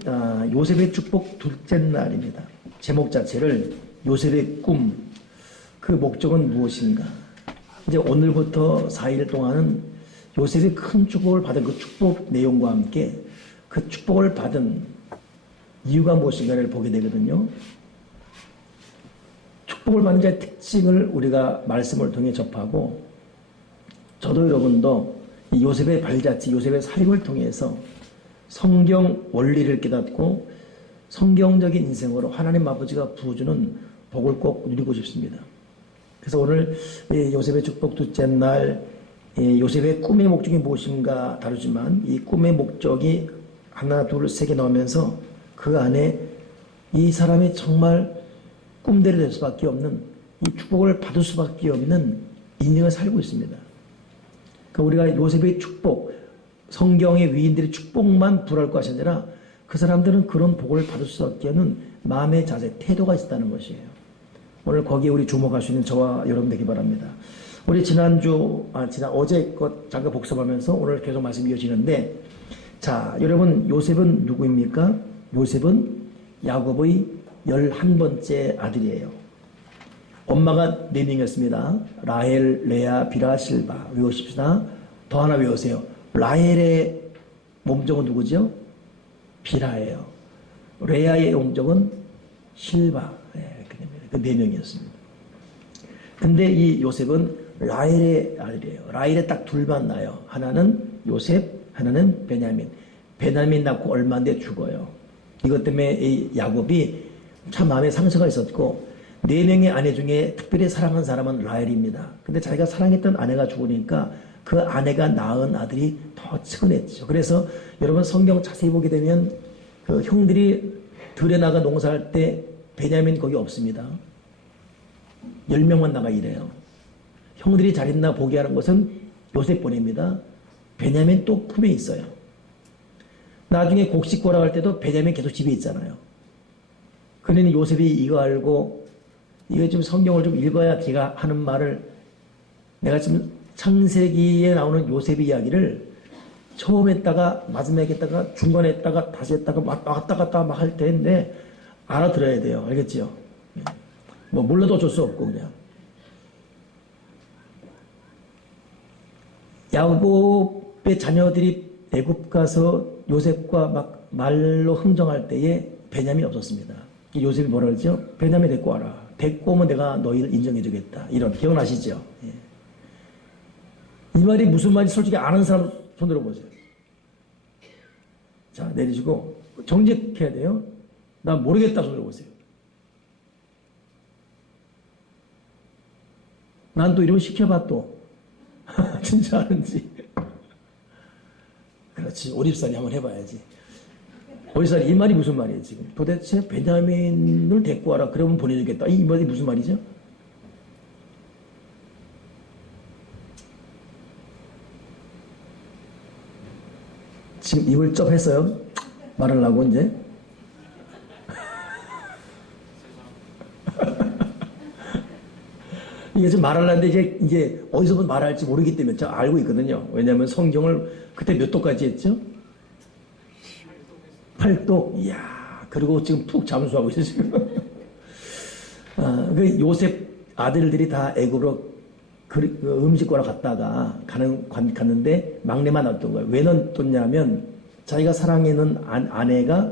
요셉의 축복 둘째 날입니다. 제목 자체를 요셉의 꿈, 그 목적은 무엇인가? 이제 오늘부터 4일 동안은 요셉이 큰 축복을 받은 그 축복 내용과 함께 그 축복을 받은 이유가 무엇인가를 보게 되거든요. 축복을 받는 자의 특징을 우리가 말씀을 통해 접하고, 저도 여러분도 이 요셉의 발자취, 요셉의 삶을 통해서 성경 원리를 깨닫고 성경적인 인생으로 하나님 아버지가 부어주는 복을 꼭 누리고 싶습니다. 그래서 오늘 요셉의 축복 둘째 날, 요셉의 꿈의 목적이 무엇인가 다루지만, 이 꿈의 목적이 하나 둘 세 개 나오면서 그 안에 이 사람이 정말 꿈대로 될 수밖에 없는, 이 축복을 받을 수밖에 없는 인생을 살고 있습니다. 그러니까 우리가 요셉의 축복, 성경의 위인들의 축복만 부러울 것이 아니라 그 사람들은 그런 복을 받을 수밖에 없는 마음의 자세, 태도가 있었다는 것이에요. 오늘 거기에 우리 주목할 수 있는 저와 여러분 되기 바랍니다. 우리 지난 어제 것 잠깐 복습하면서 오늘 계속 말씀이 이어지는데, 자, 여러분, 요셉은 누구입니까? 요셉은 야곱의 11번째 아들이에요. 엄마가 4명이었습니다. 라헬, 레아, 빌하, 실바. 외우십시다. 더 하나 외우세요. 라헬의 몸종은 누구죠? 빌하예요. 레아의 몸종은 실바. 이렇게 됩니다. 그 4명이었습니다. 근데 이 요셉은 라헬의 아들이에요. 라헬에 딱 둘만 나요. 하나는 요셉, 하나는 베냐민. 베냐민 낳고 얼마 안 돼 죽어요. 이것 때문에 이 야곱이 참 마음에 상처가 있었고, 4명의 아내 중에 특별히 사랑한 사람은 라헬입니다. 근데 자기가 사랑했던 아내가 죽으니까 그 아내가 낳은 아들이 더 측은했죠. 그래서 여러분 성경 자세히 보게 되면 그 형들이 들에 나가 농사할 때 베냐민 거기 없습니다. 10명만 나가 일해요. 형들이 잘 있나 보게 하는 것은 요셉 보냅니다. 베냐민 또 품에 있어요. 나중에 곡식 고라 할 때도 베냐민 계속 집에 있잖아요. 그러니 요셉이 이거 알고, 이거 좀 성경을 좀 읽어야 걔가 하는 말을, 내가 지금 창세기에 나오는 요셉의 이야기를 처음에 했다가 마지막에 했다가 중간에 했다가 다시 했다가 왔다 갔다 막 할 텐데 알아들어야 돼요. 알겠지요? 뭐 몰라도 어쩔 수 없고 그냥. 야곱의 자녀들이 애굽 가서 요셉과 막 말로 흥정할 때에 베냐민이 없었습니다. 요셉이 뭐라 그러죠? 베냐민 데리고 와라. 데리고 오면 내가 너희를 인정해주겠다. 이런, 기억나시죠? 예. 이 말이 무슨 말인지 솔직히 아는 사람 손 들어보세요. 자, 내리시고 정직해야 돼요. 난 모르겠다 손 들어보세요. 난 또 이런 거 시켜봐 또. 진짜 아는지. 그렇지. 오립살이 한번 해봐야지. 오립살이 이 말이 무슨 말이에요 지금? 도대체 베냐민을 데리고 와라. 그러면 보내주겠다. 이 말이 무슨 말이죠? 지금 입을 쩝 했어요? 말하려고 이제? 이게 좀 말하려는데 이제 어디서부터 말할지 모르기 때문에 제가 알고 있거든요. 왜냐하면 성경을 그때 몇 도까지 했죠? 8도? 이야, 그리고 지금 푹 잠수하고 있어요, 지금. 그 요셉 아들들이 다 애굽으로 그 음식거라 갔다가 갔는데 막내만 놔뒀던 거예요. 왜 놔뒀냐면 자기가 사랑하는 아내가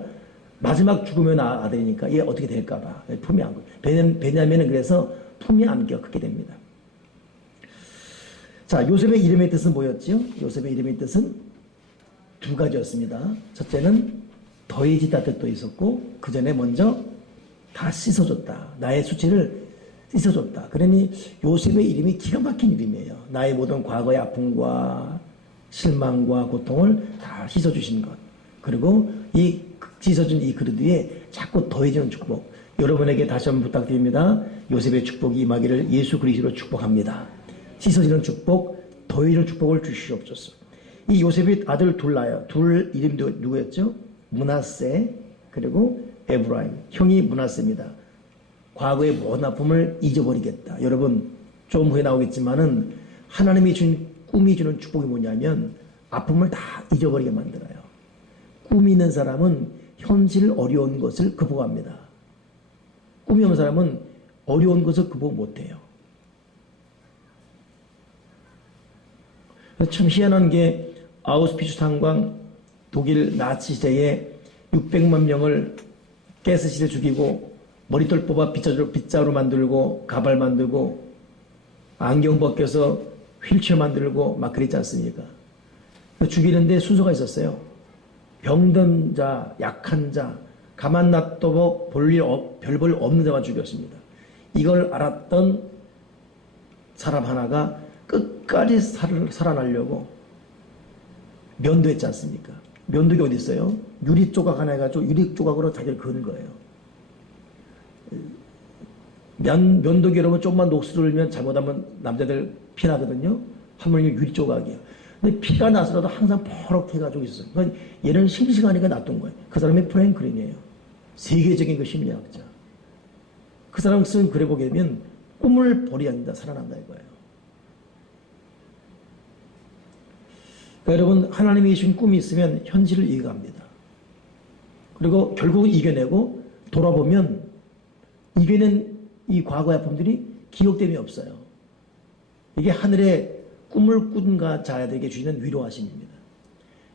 마지막 죽으면 아들이니까 얘 어떻게 될까봐 품에 안고. 베냐민은 그래서 품에 안겨 크게 됩니다. 자, 요셉의 이름의 뜻은 뭐였죠? 요셉의 이름의 뜻은 두 가지였습니다. 첫째는 더해지다 뜻도 있었고, 그 전에 먼저 다 씻어줬다. 나의 수치를 씻어줬다. 그러니 요셉의 이름이 기가 막힌 이름이에요. 나의 모든 과거의 아픔과 실망과 고통을 다 씻어주신 것. 그리고 이 씻어준 이 그릇 위에 자꾸 더해지는 축복. 여러분에게 다시 한번 부탁드립니다. 요셉의 축복이 임하기를 예수 그리스도로 축복합니다. 씻어지는 축복, 더해지는 축복을 주시옵소서. 이 요셉의 아들 둘 나요. 둘 이름도 누구였죠? 므낫세, 그리고 에브라임. 형이 므낫세입니다. 과거의 모든 아픔을 잊어버리겠다. 여러분, 좀 후에 나오겠지만은 하나님이 준 꿈이 주는 축복이 뭐냐면 아픔을 다 잊어버리게 만들어요. 꿈이 있는 사람은 현실 어려운 것을 극복합니다. 꿈이 없는 사람은 어려운 것을 극복 못해요. 참 희한한 게 아우슈비츠 탄광 독일 나치 시대에 600만 명을 가스실에 죽이고 머리털 뽑아 빗자루 만들고 가발 만들고 안경 벗겨서 휠체어 만들고 막 그랬지 않습니까? 죽이는데 순서가 있었어요. 병든 자, 약한 자, 가만 놔둬 별볼 없는 자만 죽였습니다. 이걸 알았던 사람 하나가 끝까지 살아나려고 면도했지 않습니까? 면도기 어디 있어요? 유리 조각 하나 해가지고 유리 조각으로 자기를 그은 거예요. 면도기 여러분 조금만 녹슬을 면 잘못하면 남자들 피나거든요. 하물며 유리 조각이에요. 근데 피가 나서라도 항상 퍼렇게 해가지고 있었어요. 그러니까 얘는 싱싱하니까 놔둔 거예요. 그 사람이 프랭클린이에요. 세계적인 그 심리학자. 그 사람 쓴 글에 보게 되면 꿈을 버려야 한다, 살아난다 이거예요. 그러니까 여러분, 하나님이 주신 꿈이 있으면 현실을 이겨갑니다. 그리고 결국은 이겨내고 돌아보면 이겨낸 이 과거의 아픔들이 기억됨이 없어요. 이게 하늘의 꿈을 꾼 자들에게 주시는 위로하심입니다.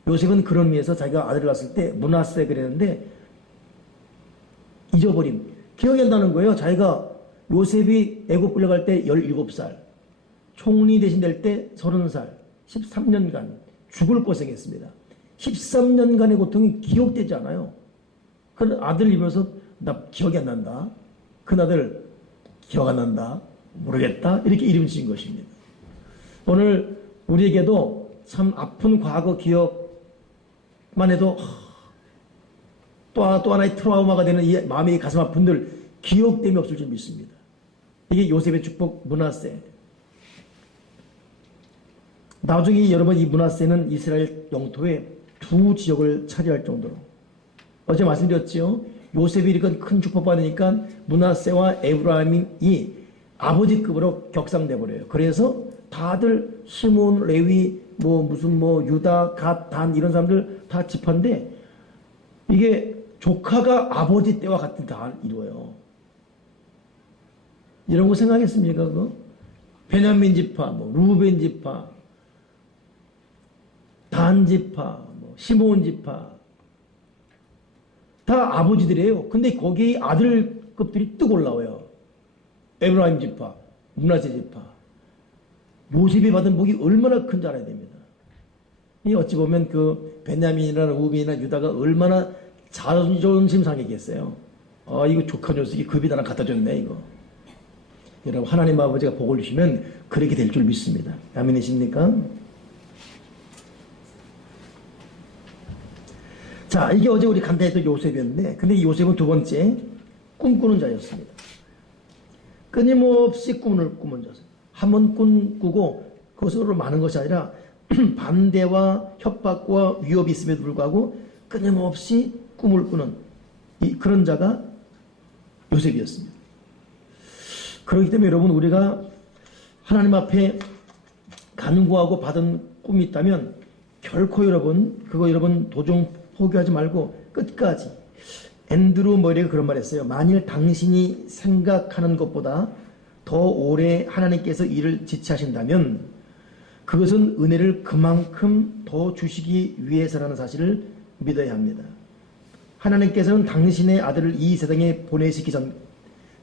요셉은 그런 의미에서 자기가 아들을 낳았을 때 므낫세 그랬는데 잊어버림, 기억이 안 나는 거예요. 자기가 요셉이 애굽 끌려갈 때 17살, 총리 대신 될 때 30살, 13년간 죽을 고생했습니다. 13년간의 고통이 기억되지 않아요. 그 아들 입으면서 나 기억이 안 난다. 그 아들 기억 안 난다. 모르겠다. 이렇게 이름 지은 것입니다. 오늘 우리에게도 참 아픈 과거 기억만 해도 또 하나의 트라우마가 되는 이 마음의 가슴 아픈들 기억됨이 없을 줄 믿습니다. 이게 요셉의 축복 므낫세. 나중에 여러분 이 므낫세는 이스라엘 영토의 두 지역을 차지할 정도로 어제 말씀드렸죠. 요셉이 이렇게 큰 축복 받으니까 므낫세와 에브라임이 아버지급으로 격상돼 버려요. 그래서 다들 시몬, 레위, 유다, 갓, 단 이런 사람들 다 집한데 이게 조카가 아버지 때와 같은 다 이루어요. 이런 거 생각했습니까? 그거? 베냐민 지파, 루벤 지파, 단 지파, 시몬 지파 다 아버지들이에요. 근데 거기 아들급들이 뚝 올라와요. 에브라임 지파, 므낫세 지파. 요셉이 받은 복이 얼마나 큰지 알아야 됩니다. 이 어찌 보면 그 베냐민이나 루벤이나 유다가 얼마나 자존심 상했겠어요. 이거 조카 녀석이 급이 나랑 갖다 줬네 이거. 여러분 하나님 아버지가 복을 주시면 그렇게 될 줄 믿습니다. 아멘이십니까? 자, 이게 어제 우리 간단했던 요셉이었는데, 근데 이 요셉은 두 번째 꿈꾸는 자였습니다. 끊임없이 꿈을 꾸는 자였어요. 한 번 꿈꾸고 그것으로 많은 것이 아니라 반대와 협박과 위협이 있음에도 불구하고 끊임없이 꿈을 꾸는 그런 자가 요셉이었습니다. 그렇기 때문에 여러분 우리가 하나님 앞에 간구하고 받은 꿈이 있다면 결코 여러분 도중 포기하지 말고 끝까지. 앤드루 머리가 그런 말 했어요. 만일 당신이 생각하는 것보다 더 오래 하나님께서 일을 지체하신다면 그것은 은혜를 그만큼 더 주시기 위해서라는 사실을 믿어야 합니다. 하나님께서는 당신의 아들을 이 세상에 보내시기 전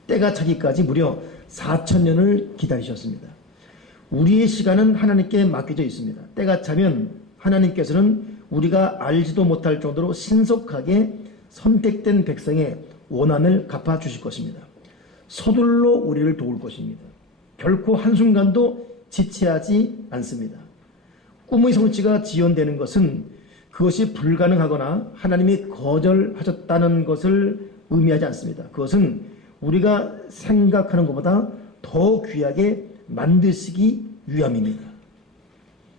때가 차기까지 무려 4,000년을 기다리셨습니다. 우리의 시간은 하나님께 맡겨져 있습니다. 때가 차면 하나님께서는 우리가 알지도 못할 정도로 신속하게 선택된 백성의 원한을 갚아주실 것입니다. 서둘러 우리를 도울 것입니다. 결코 한순간도 지체하지 않습니다. 꿈의 성취가 지연되는 것은 그것이 불가능하거나 하나님이 거절하셨다는 것을 의미하지 않습니다. 그것은 우리가 생각하는 것보다 더 귀하게 만드시기 위함입니다.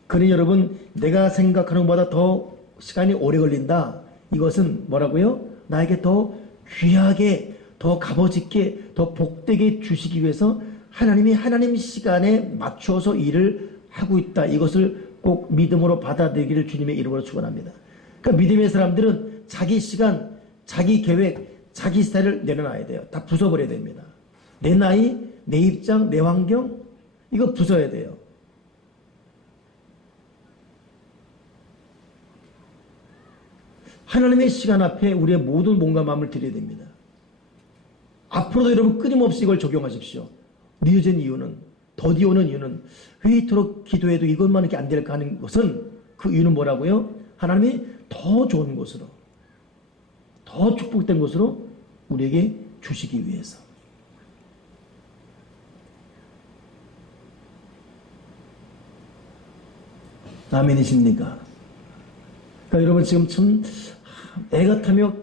그러니 여러분, 내가 생각하는 것보다 더 시간이 오래 걸린다. 이것은 뭐라고요? 나에게 더 귀하게, 더 값어짓게, 더 복되게 주시기 위해서 하나님이 하나님 시간에 맞춰서 일을 하고 있다. 이것을 꼭 믿음으로 받아들이기를 주님의 이름으로 축원합니다. 그러니까 믿음의 사람들은 자기 시간, 자기 계획, 자기 스타일을 내려놔야 돼요. 다 부숴버려야 됩니다. 내 나이, 내 입장, 내 환경, 이거 부숴야 돼요. 하나님의 시간 앞에 우리의 모든 몸과 마음을 드려야 됩니다. 앞으로도 여러분 끊임없이 이걸 적용하십시오. 늦어진 이유는, 더디 오는 이유는, 왜 이토록 기도해도 이것만 이렇게 안 될까 하는 것은, 그 이유는 뭐라고요? 하나님이 더 좋은 곳으로, 더 축복된 곳으로 우리에게 주시기 위해서. 아멘이십니까? 그러니까 여러분 지금 참 애가 타며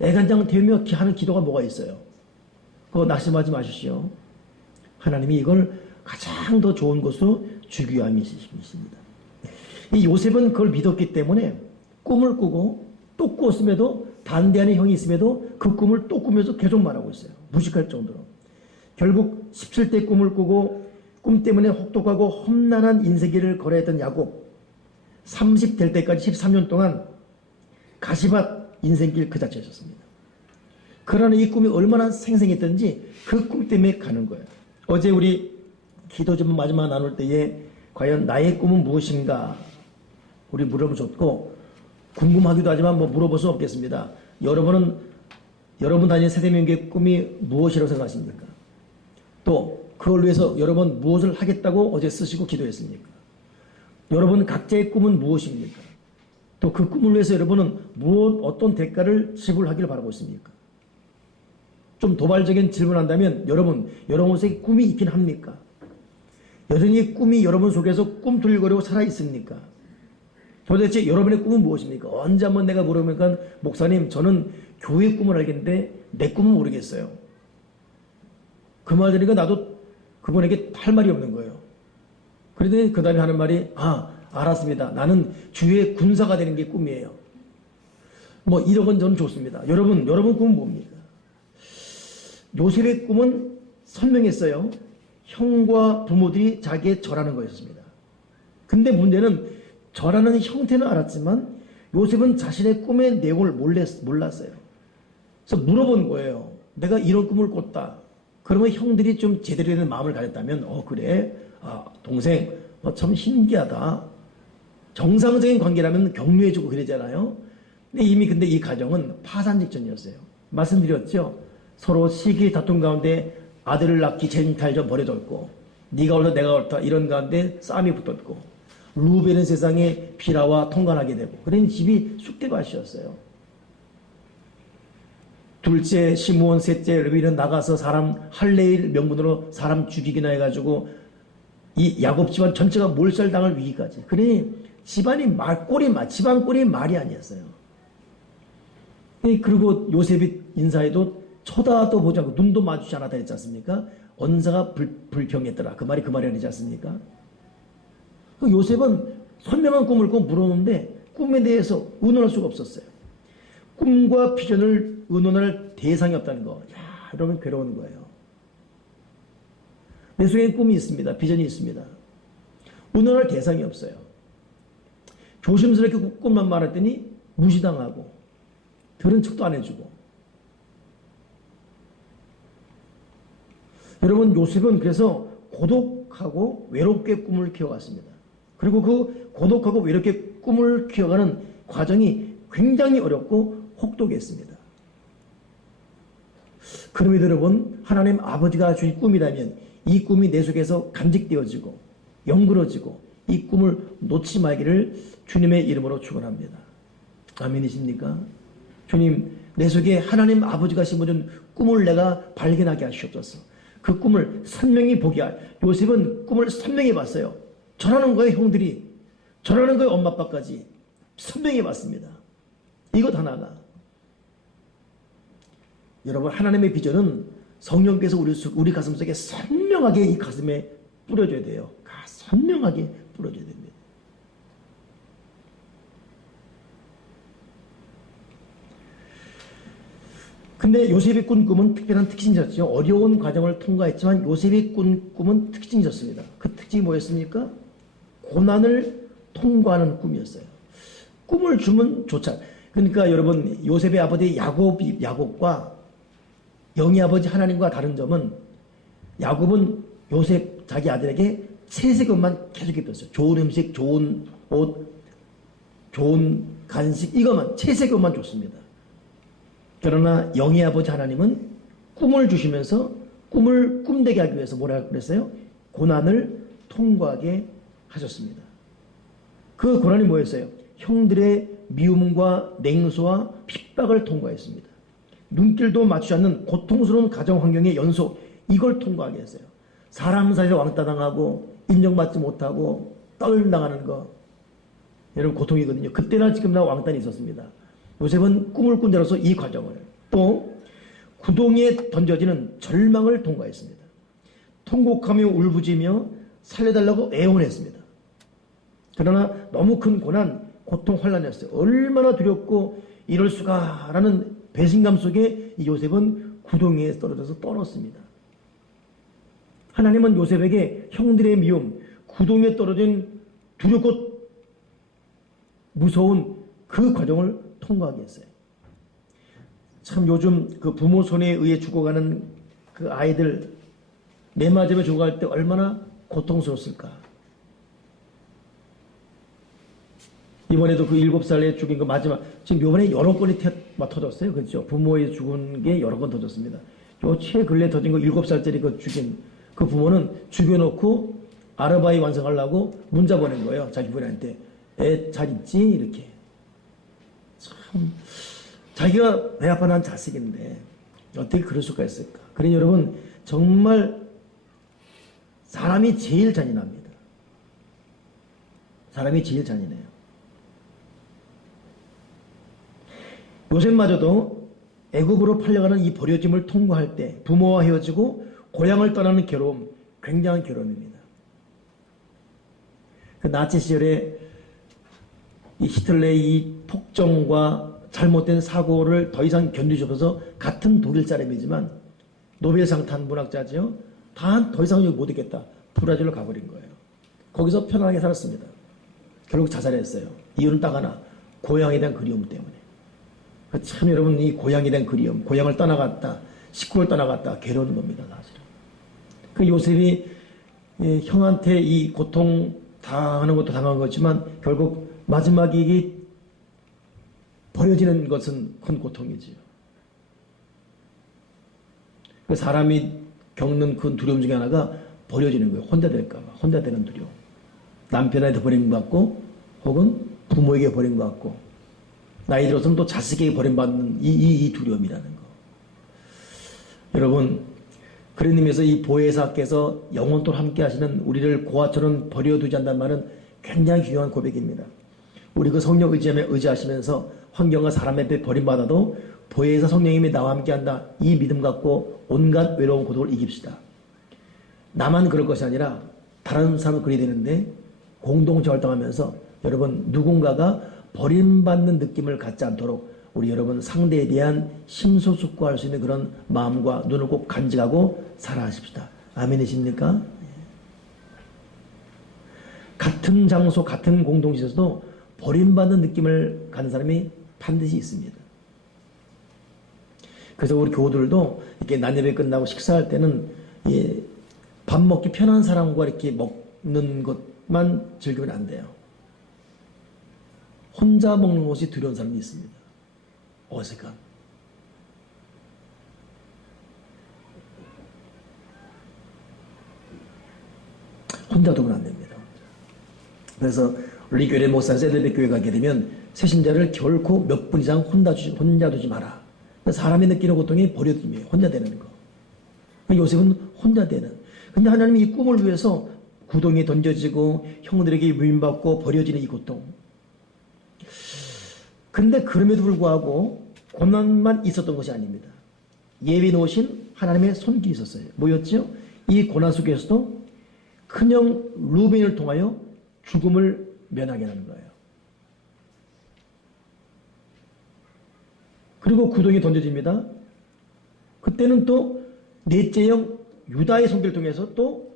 애간장 되며 하는 기도가 뭐가 있어요? 그거 낙심하지 마십시오. 하나님이 이걸 가장 더 좋은 것으로 주기 위함이십니다. 이 요셉은 그걸 믿었기 때문에 꿈을 꾸고 또 꾸었음에도 단대하는 형이 있음에도 그 꿈을 또 꾸면서 계속 말하고 있어요. 무식할 정도로. 결국 17대 꿈을 꾸고 꿈 때문에 혹독하고 험난한 인생길을 걸어야 했던 야곱, 30 될 때까지 13년 동안 가시밭 인생길 그 자체였습니다. 그러나 이 꿈이 얼마나 생생했던지 그 꿈 때문에 가는 거예요. 어제 우리 기도 좀 마지막 나눌 때에 과연 나의 꿈은 무엇인가 우리 물어보셨고, 궁금하기도 하지만 뭐 물어볼 수 없겠습니다. 여러분 다니는 세대명교의 꿈이 무엇이라고 생각하십니까? 또 그걸 위해서 여러분 무엇을 하겠다고 어제 쓰시고 기도했습니까? 여러분 각자의 꿈은 무엇입니까? 또 그 꿈을 위해서 여러분은 어떤 대가를 지불하기를 바라고 있습니까? 좀 도발적인 질문한다면 여러분 속에 꿈이 있긴 합니까? 여전히 꿈이 여러분 속에서 꿈틀거리고 살아있습니까? 도대체 여러분의 꿈은 무엇입니까? 언제 한번 내가 물어보니까 목사님 저는 교회 꿈을 알겠는데 내 꿈은 모르겠어요. 그 말 들으니까 나도 그분에게 할 말이 없는 거예요. 그런데 그 다음에 하는 말이 알았습니다. 나는 주의 군사가 되는 게 꿈이에요. 뭐 이런 건 저는 좋습니다. 여러분 꿈은 뭡니까? 요셉의 꿈은 선명했어요. 형과 부모들이 자기의 절하는 거였습니다. 근데 문제는 절하는 형태는 알았지만 요셉은 자신의 꿈의 내용을 몰랐어요. 그래서 물어본 거예요. 내가 이런 꿈을 꿨다. 그러면 형들이 좀 제대로 된 마음을 가졌다면 그래? 동생 참 신기하다. 정상적인 관계라면 격려해주고 그러잖아요. 근데 이미 근데 이 가정은 파산 직전이었어요. 말씀드렸죠. 서로 시기 다툼 가운데 아들을 낳기 쟁탈져 버려졌고, 네가 옳다 내가 옳다 이런 가운데 싸움이 붙었고, 루벤은 세상에 비라와 통관하게 되고, 그런 집이 쑥대밭이었어요. 둘째 시므온, 셋째 레위는 나가서 할레일 명분으로 사람 죽이기나 해가지고 이 야곱 집안 전체가 몰살당할 위기까지. 그러니 집안 꼴이 말이 아니었어요. 그리고 요셉이 인사해도 쳐다도 보지 않고 눈도 마주치지 않았다 했지 않습니까? 언사가 불평했더라. 그 말이 아니지 않습니까? 요셉은 선명한 꿈을 꿔 물었는데 꿈에 대해서 의논할 수가 없었어요. 꿈과 비전을 의논할 대상이 없다는 거. 여러분 괴로운 거예요. 내 속에 꿈이 있습니다. 비전이 있습니다. 의논할 대상이 없어요. 조심스럽게 꿈만 말했더니 무시당하고 들은 척도 안 해주고. 여러분 요셉은 그래서 고독하고 외롭게 꿈을 키워갔습니다. 그리고 그 고독하고 외롭게 꿈을 키워가는 과정이 굉장히 어렵고 혹독했습니다. 그럼에도 여러분 하나님 아버지가 주신 꿈이라면 이 꿈이 내 속에서 간직되어지고 영그러지고 이 꿈을 놓지 말기를 주님의 이름으로 축원합니다. 아멘이십니까? 주님, 내 속에 하나님 아버지가 심어준 꿈을 내가 발견하게 하시옵소서. 그 꿈을 선명히 보게 요셉은 꿈을 선명히 봤어요. 전하는 거예요, 형들이. 전하는 거예요, 엄마 아빠까지. 선명히 봤습니다. 이것 하나가. 여러분, 하나님의 비전은 성령께서 우리 가슴 속에 선명하게 이 가슴에 뿌려줘야 돼요. 선명하게 뿌려줘야 됩니다. 근데 요셉이 꾼 꿈은 특별한 특징이 있었죠. 어려운 과정을 통과했지만 요셉이 꾼 꿈은 특징이 있었습니다. 그 특징이 뭐였습니까? 고난을 통과하는 꿈이었어요. 꿈을 주면 좋자. 그러니까 여러분, 요셉의 아버지 야곱과 영의 아버지 하나님과 다른 점은, 야곱은 요셉 자기 아들에게 채색옷만 계속 입혔어요. 좋은 음식, 좋은 옷, 좋은 간식, 이것만, 채색옷만 줬습니다. 그러나 영의 아버지 하나님은 꿈을 주시면서 꿈을 꿈되게 하기 위해서 뭐라 그랬어요? 고난을 통과하게 하셨습니다. 그 고난이 뭐였어요? 형들의 미움과 냉소와 핍박을 통과했습니다. 눈길도 맞추지 않는 고통스러운 가정 환경의 연속, 이걸 통과하게 했어요. 사람 사이에서 왕따당하고 인정받지 못하고 떨당하는 거, 여러분 고통이거든요. 그때나 지금이나 왕따는 있었습니다. 요셉은 꿈을 꾼 자로서 이 과정을, 또 구덩이에 던져지는 절망을 통과했습니다. 통곡하며 울부짖으며 살려달라고 애원했습니다. 그러나 너무 큰 고난, 고통, 환난이었어요. 얼마나 두렵고 이럴 수가 라는 배신감 속에 이 요셉은 구덩이에 떨어져서 떠났습니다. 하나님은 요셉에게 형들의 미움, 구덩이에 떨어진 두렵고 무서운 그 과정을 통과하게 했어요. 참 요즘 그 부모 손에 의해 죽어가는 그 아이들, 매 맞으며 죽어갈 때 얼마나 고통스럽을까. 이번에도 그 7살에 죽인 거 마지막, 지금 요번에 여러 건이 터졌어요. 그렇죠? 부모에 죽은 게 여러 건 터졌습니다. 요 최근래 터진 거 7살짜리 그 죽인 그 부모는 죽여놓고 아르바이 완성하려고 문자 보낸 거예요. 자기 부인한테. 애 잘 있지? 이렇게. 참, 자기가 배 아파 난 자식인데 어떻게 그럴 수가 있을까? 그러니 여러분, 정말 사람이 제일 잔인합니다. 사람이 제일 잔인해요. 요셉마저도 애굽으로 팔려가는 이 버려짐을 통과할 때 부모와 헤어지고 고향을 떠나는 괴로움, 굉장한 괴로움입니다. 그 나치 시절에 이 히틀러의 이 폭정과 잘못된 사고를 더 이상 견디지 못해서, 같은 독일 사람이지만 노벨상 탄 문학자죠. 다 더 이상 못 있겠다. 브라질로 가버린 거예요. 거기서 편안하게 살았습니다. 결국 자살했어요. 이유는 딱 하나, 고향에 대한 그리움 때문에. 참 여러분, 이 고향에 대한 그리움, 고향을 떠나갔다, 식구를 떠나갔다, 괴로운 겁니다, 사실은. 그 요셉이 형한테 이 고통 당하는 것도 당한 거지만 결국 마지막이 버려지는 것은 큰 고통이지요. 그 사람이 겪는 그 두려움 중에 하나가 버려지는 거예요. 혼자 될까 봐. 혼자 되는 두려움. 남편한테 버린 것 같고, 혹은 부모에게 버린 것 같고, 나이 들어서는 또 자식에게 버림받는 이 두려움이라는 거. 여러분, 그런 의미에서 이 보혜사께서 영원토록 함께 하시는 우리를 고아처럼 버려두지 않는다는 말은 굉장히 중요한 고백입니다. 우리 그 성령 의지하시면서 환경과 사람에 대해 버림받아도 보혜사 성령님이 나와 함께 한다, 이 믿음 갖고 온갖 외로운 고독을 이깁시다. 나만 그럴 것이 아니라 다른 사람은 그래야 되는데, 공동체 활동하면서 여러분, 누군가가 버림받는 느낌을 갖지 않도록 우리 여러분 상대에 대한 심소숙고할 수 있는 그런 마음과 눈을 꼭 간직하고 살아가십시다. 아멘이십니까? 같은 장소, 같은 공동체에서도 버림받는 느낌을 가는 사람이 반드시 있습니다. 그래서 우리 교우들도 이렇게 난예배 끝나고 식사할 때는 밥 먹기 편한 사람과 이렇게 먹는 것만 즐기면 안 돼요. 혼자 먹는 것이 두려운 사람이 있습니다. 어색한. 혼자 두면 안 됩니다. 그래서 우리 교회 목사 세대배 교회 가게 되면 새신자를 결코 몇 분 이상 혼자 두지 마라. 사람이 느끼는 고통이 버려짐이에요. 혼자 되는 거. 요셉은 혼자 되는. 근데 하나님이 이 꿈을 위해서 구덩이에 던져지고 형들에게 위임받고 버려지는 이 고통. 근데 그럼에도 불구하고 고난만 있었던 것이 아닙니다. 예비 놓으신 하나님의 손길이 있었어요. 뭐였죠? 이 고난 속에서도 큰형 루벤을 통하여 죽음을 면하게 하는 거예요. 그리고 구덩이에 던져집니다. 그때는 또 넷째 형 유다의 손길을 통해서 또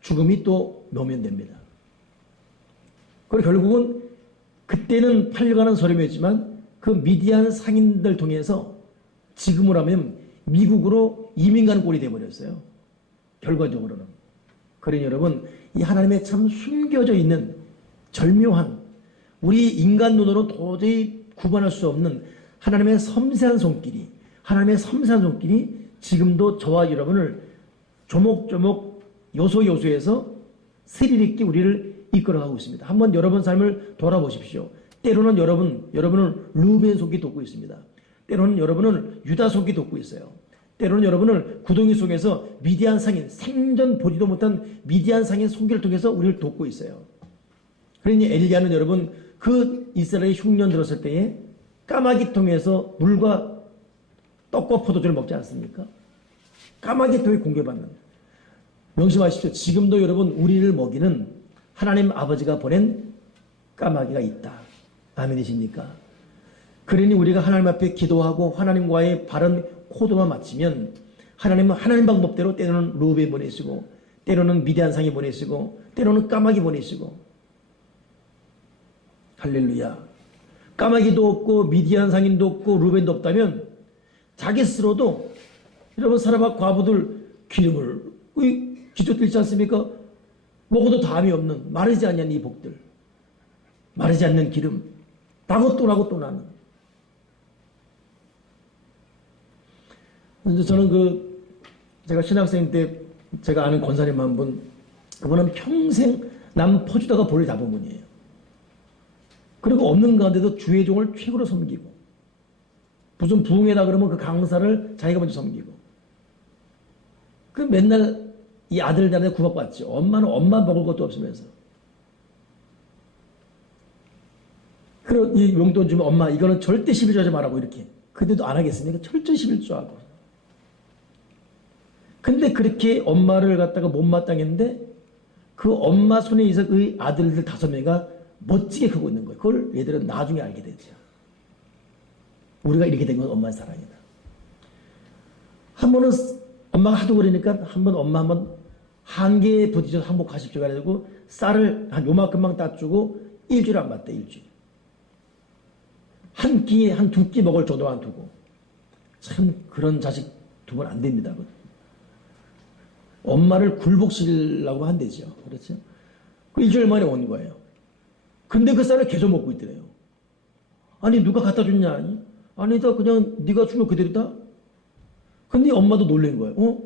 죽음이 또 묘면됩니다. 그리고 결국은 그때는 팔려가는 서름이었지만 그 미디안 상인들 통해서 지금으로 하면 미국으로 이민 가는 꼴이 되어버렸어요. 결과적으로는. 그러니 여러분, 이 하나님의 참 숨겨져 있는 절묘한, 우리 인간 눈으로 도저히 구분할 수 없는 하나님의 섬세한 손길이, 하나님의 섬세한 손길이 지금도 저와 여러분을 조목조목 요소요소에서 스릴 있게 우리를 이끌어가고 있습니다. 한번 여러분 삶을 돌아보십시오. 때로는 여러분은 루벤 손길이 돕고 있습니다. 때로는 여러분은 유다 손길이 돕고 있어요. 때로는 여러분을 구덩이 속에서 미디안 상인, 생전 보지도 못한 미디안 상인 손길을 통해서 우리를 돕고 있어요. 그러니 엘리야는 여러분 그 이스라엘이 흉년 들었을 때에 까마귀 통해서 물과 떡과 포도주를 먹지 않습니까? 까마귀 통해 공개받는. 명심하십시오. 지금도 여러분 우리를 먹이는 하나님 아버지가 보낸 까마귀가 있다. 아멘이십니까? 그러니 우리가 하나님 앞에 기도하고 하나님과의 바른 코드만 맞추면 하나님은 하나님 방법대로 때로는 루벤 보내시고 때로는 미디안 상이 보내시고 때로는 까마귀 보내시고. 할렐루야. 까마귀도 없고 미디안 상인도 없고 루벤도 없다면 자기 스스로도 여러분 사라밧 과부들 기름을 기초 있지 않습니까? 먹어도 담이 없는 마르지 않는 이 복들, 마르지 않는 기름, 나고 또 나고 또 나는. 그래서 저는 제가 신학생 때 제가 아는 권사님 한 분, 그분은 평생 남 퍼주다가 볼을 잡은 분이에요. 그리고 없는 가운데도 주의 종을 최고로 섬기고, 무슨 부흥회다 그러면 그 강사를 자기가 먼저 섬기고, 그 맨날 이 아들들한테 구박받지. 엄마는 엄마 먹을 것도 없으면서. 그리고 이 용돈 주면 엄마 이거는 절대 11조 하지 말라고 이렇게. 근데도 안 하겠으니까 철저히 11조 하고. 근데 그렇게 엄마를 갖다가 못마땅했는데 그 엄마 손에 있어 그 아들들 5명이가 멋지게 크고 있는 거예요. 그걸 얘들은 나중에 알게 되죠. 우리가 이렇게 된 건 엄마의 사랑이다. 한 번은 엄마가 하도 그러니까 엄마 한번 한계에 부딪혀서 항복하십시오. 그래가지고 쌀을 한 요만큼만 따주고 일주일 안 봤대. 일주일. 한 끼에 한 2끼 먹을 정도만 두고. 참 그런 자식 두면 안 됩니다. 엄마를 굴복시키려고 한대죠. 그렇죠? 그 일주일 만에 온 거예요. 근데 그 쌀을 계속 먹고 있더래요. 아니 누가 갖다 줬냐? 아니다 그냥 네가 준 거 그대로다. 근데 엄마도 놀란 거예요.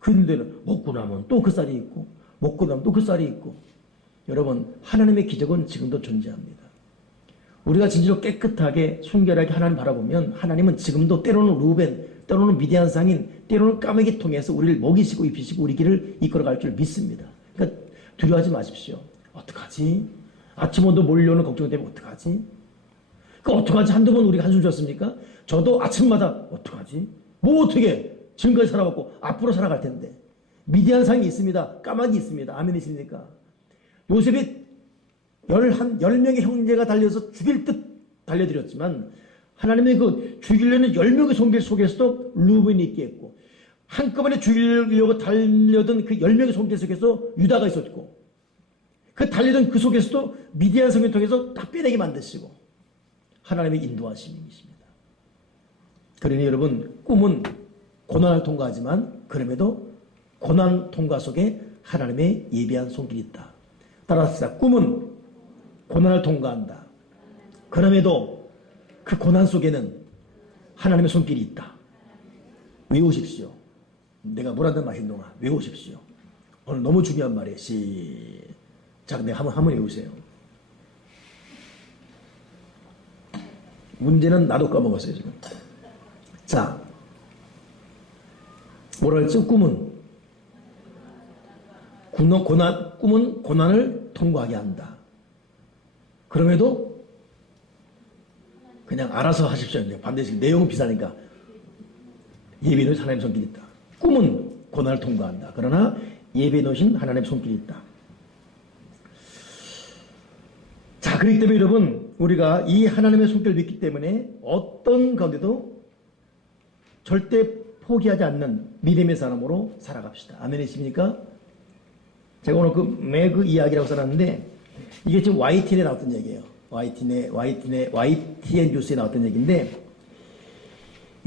근데는 먹고 나면 또 그 쌀이 있고 먹고 나면 또 그 쌀이 있고. 여러분 하나님의 기적은 지금도 존재합니다. 우리가 진짜로 깨끗하게 순결하게 하나님 바라보면 하나님은 지금도 때로는 루벤, 때로는 미디안 상인, 때로는 까마귀 통해서 우리를 먹이시고 입히시고 우리 길을 이끌어갈 줄 믿습니다. 그러니까 두려워하지 마십시오. 어떡하지? 아침마다 몰려오는 걱정 때문에 어떡하지? 어떡하지? 한두 번 우리가 한숨 쉬었습니까? 저도 아침마다 어떡하지? 뭐 어떻게? 지금까지 살아왔고 앞으로 살아갈 텐데. 미디안 상이 있습니다. 까마귀 있습니다. 아멘이십니까? 요셉이 10명의 형제가 달려서 죽일 듯 달려들였지만 하나님의 그 죽이려는 10명의 손길 속에서도 루벤이 있게 했고 한꺼번에 죽이려고 달려든 그 10명의 손길 속에서 유다가 있었고 그 달리던 그 속에서도 미디안 성을 통해서 다 빼내게 만드시고 하나님의 인도하심이십니다. 그러니 여러분 꿈은 고난을 통과하지만 그럼에도 고난 통과 속에 하나님의 예비한 손길이 있다. 따라서 꿈은 고난을 통과한다. 그럼에도 그 고난 속에는 하나님의 손길이 있다. 외우십시오. 내가 물 한 잔 마신 동안 외우십시오. 오늘 너무 중요한 말이에요. 시작. 내가 한번 외우세요. 문제는 나도 까먹었어요 지금. 자, 뭐라 했죠? 꿈은 고난을 통과하게 한다. 그럼에도 그냥 알아서 하십시오. 반드시 내용은 비싸니까. 예비해 놓으신 하나님의 손길이 있다. 꿈은 고난을 통과한다. 그러나 예비해 놓으신 하나님의 손길이 있다. 자, 그렇기 때문에 여러분 우리가 이 하나님의 손길을 믿기 때문에 어떤 가운데도 절대 포기하지 않는 믿음의 사람으로 살아갑시다. 아멘이십니까? 제가 오늘 그 이야기라고 써놨는데 이게 지금 YTN에 나왔던 얘기예요. YTN 뉴스에 나왔던 얘기인데,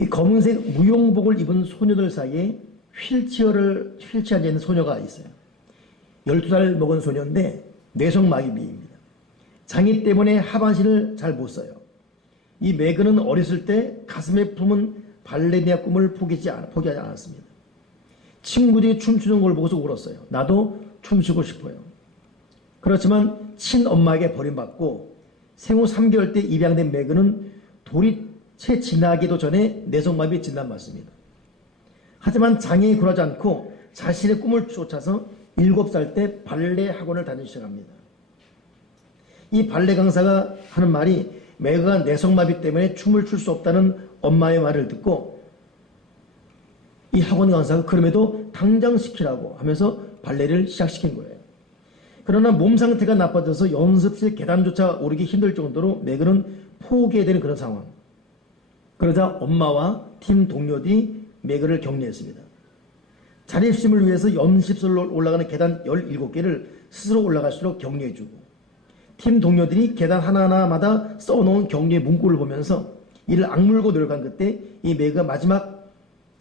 이 검은색 무용복을 입은 소녀들 사이에 휠체어에 앉아있는 소녀가 있어요. 12살 먹은 소녀인데 뇌성마비입니다. 장애 때문에 하반신을 잘 못 써요. 이 매그는 어렸을 때 가슴에 품은 발레리나 꿈을 포기하지 않았습니다. 친구들이 춤추는 걸 보고서 울었어요. 나도 춤추고 싶어요. 그렇지만 친엄마에게 버림받고 생후 3개월 때 입양된 매그는 돌이 채 지나기도 전에 뇌성마비 진단받습니다. 하지만 장애에 굴하지 않고 자신의 꿈을 쫓아서 7살 때 발레 학원을 다니기 시작합니다. 이 발레 강사가 하는 말이 매그가 뇌성마비 때문에 춤을 출 수 없다는 엄마의 말을 듣고 이 학원 강사가 그럼에도 당장 시키라고 하면서 발레를 시작시킨 거예요. 그러나 몸 상태가 나빠져서 연습실 계단조차 오르기 힘들 정도로 매그는 포기해야 되는 그런 상황. 그러자 엄마와 팀 동료들이 매그를 격려했습니다. 자립심을 위해서 연습실로 올라가는 계단 17개를 스스로 올라갈수록 격려해주고, 팀 동료들이 계단 하나하나마다 써놓은 격려의 문구를 보면서 이를 악물고 노력한 그때 이 매그가 마지막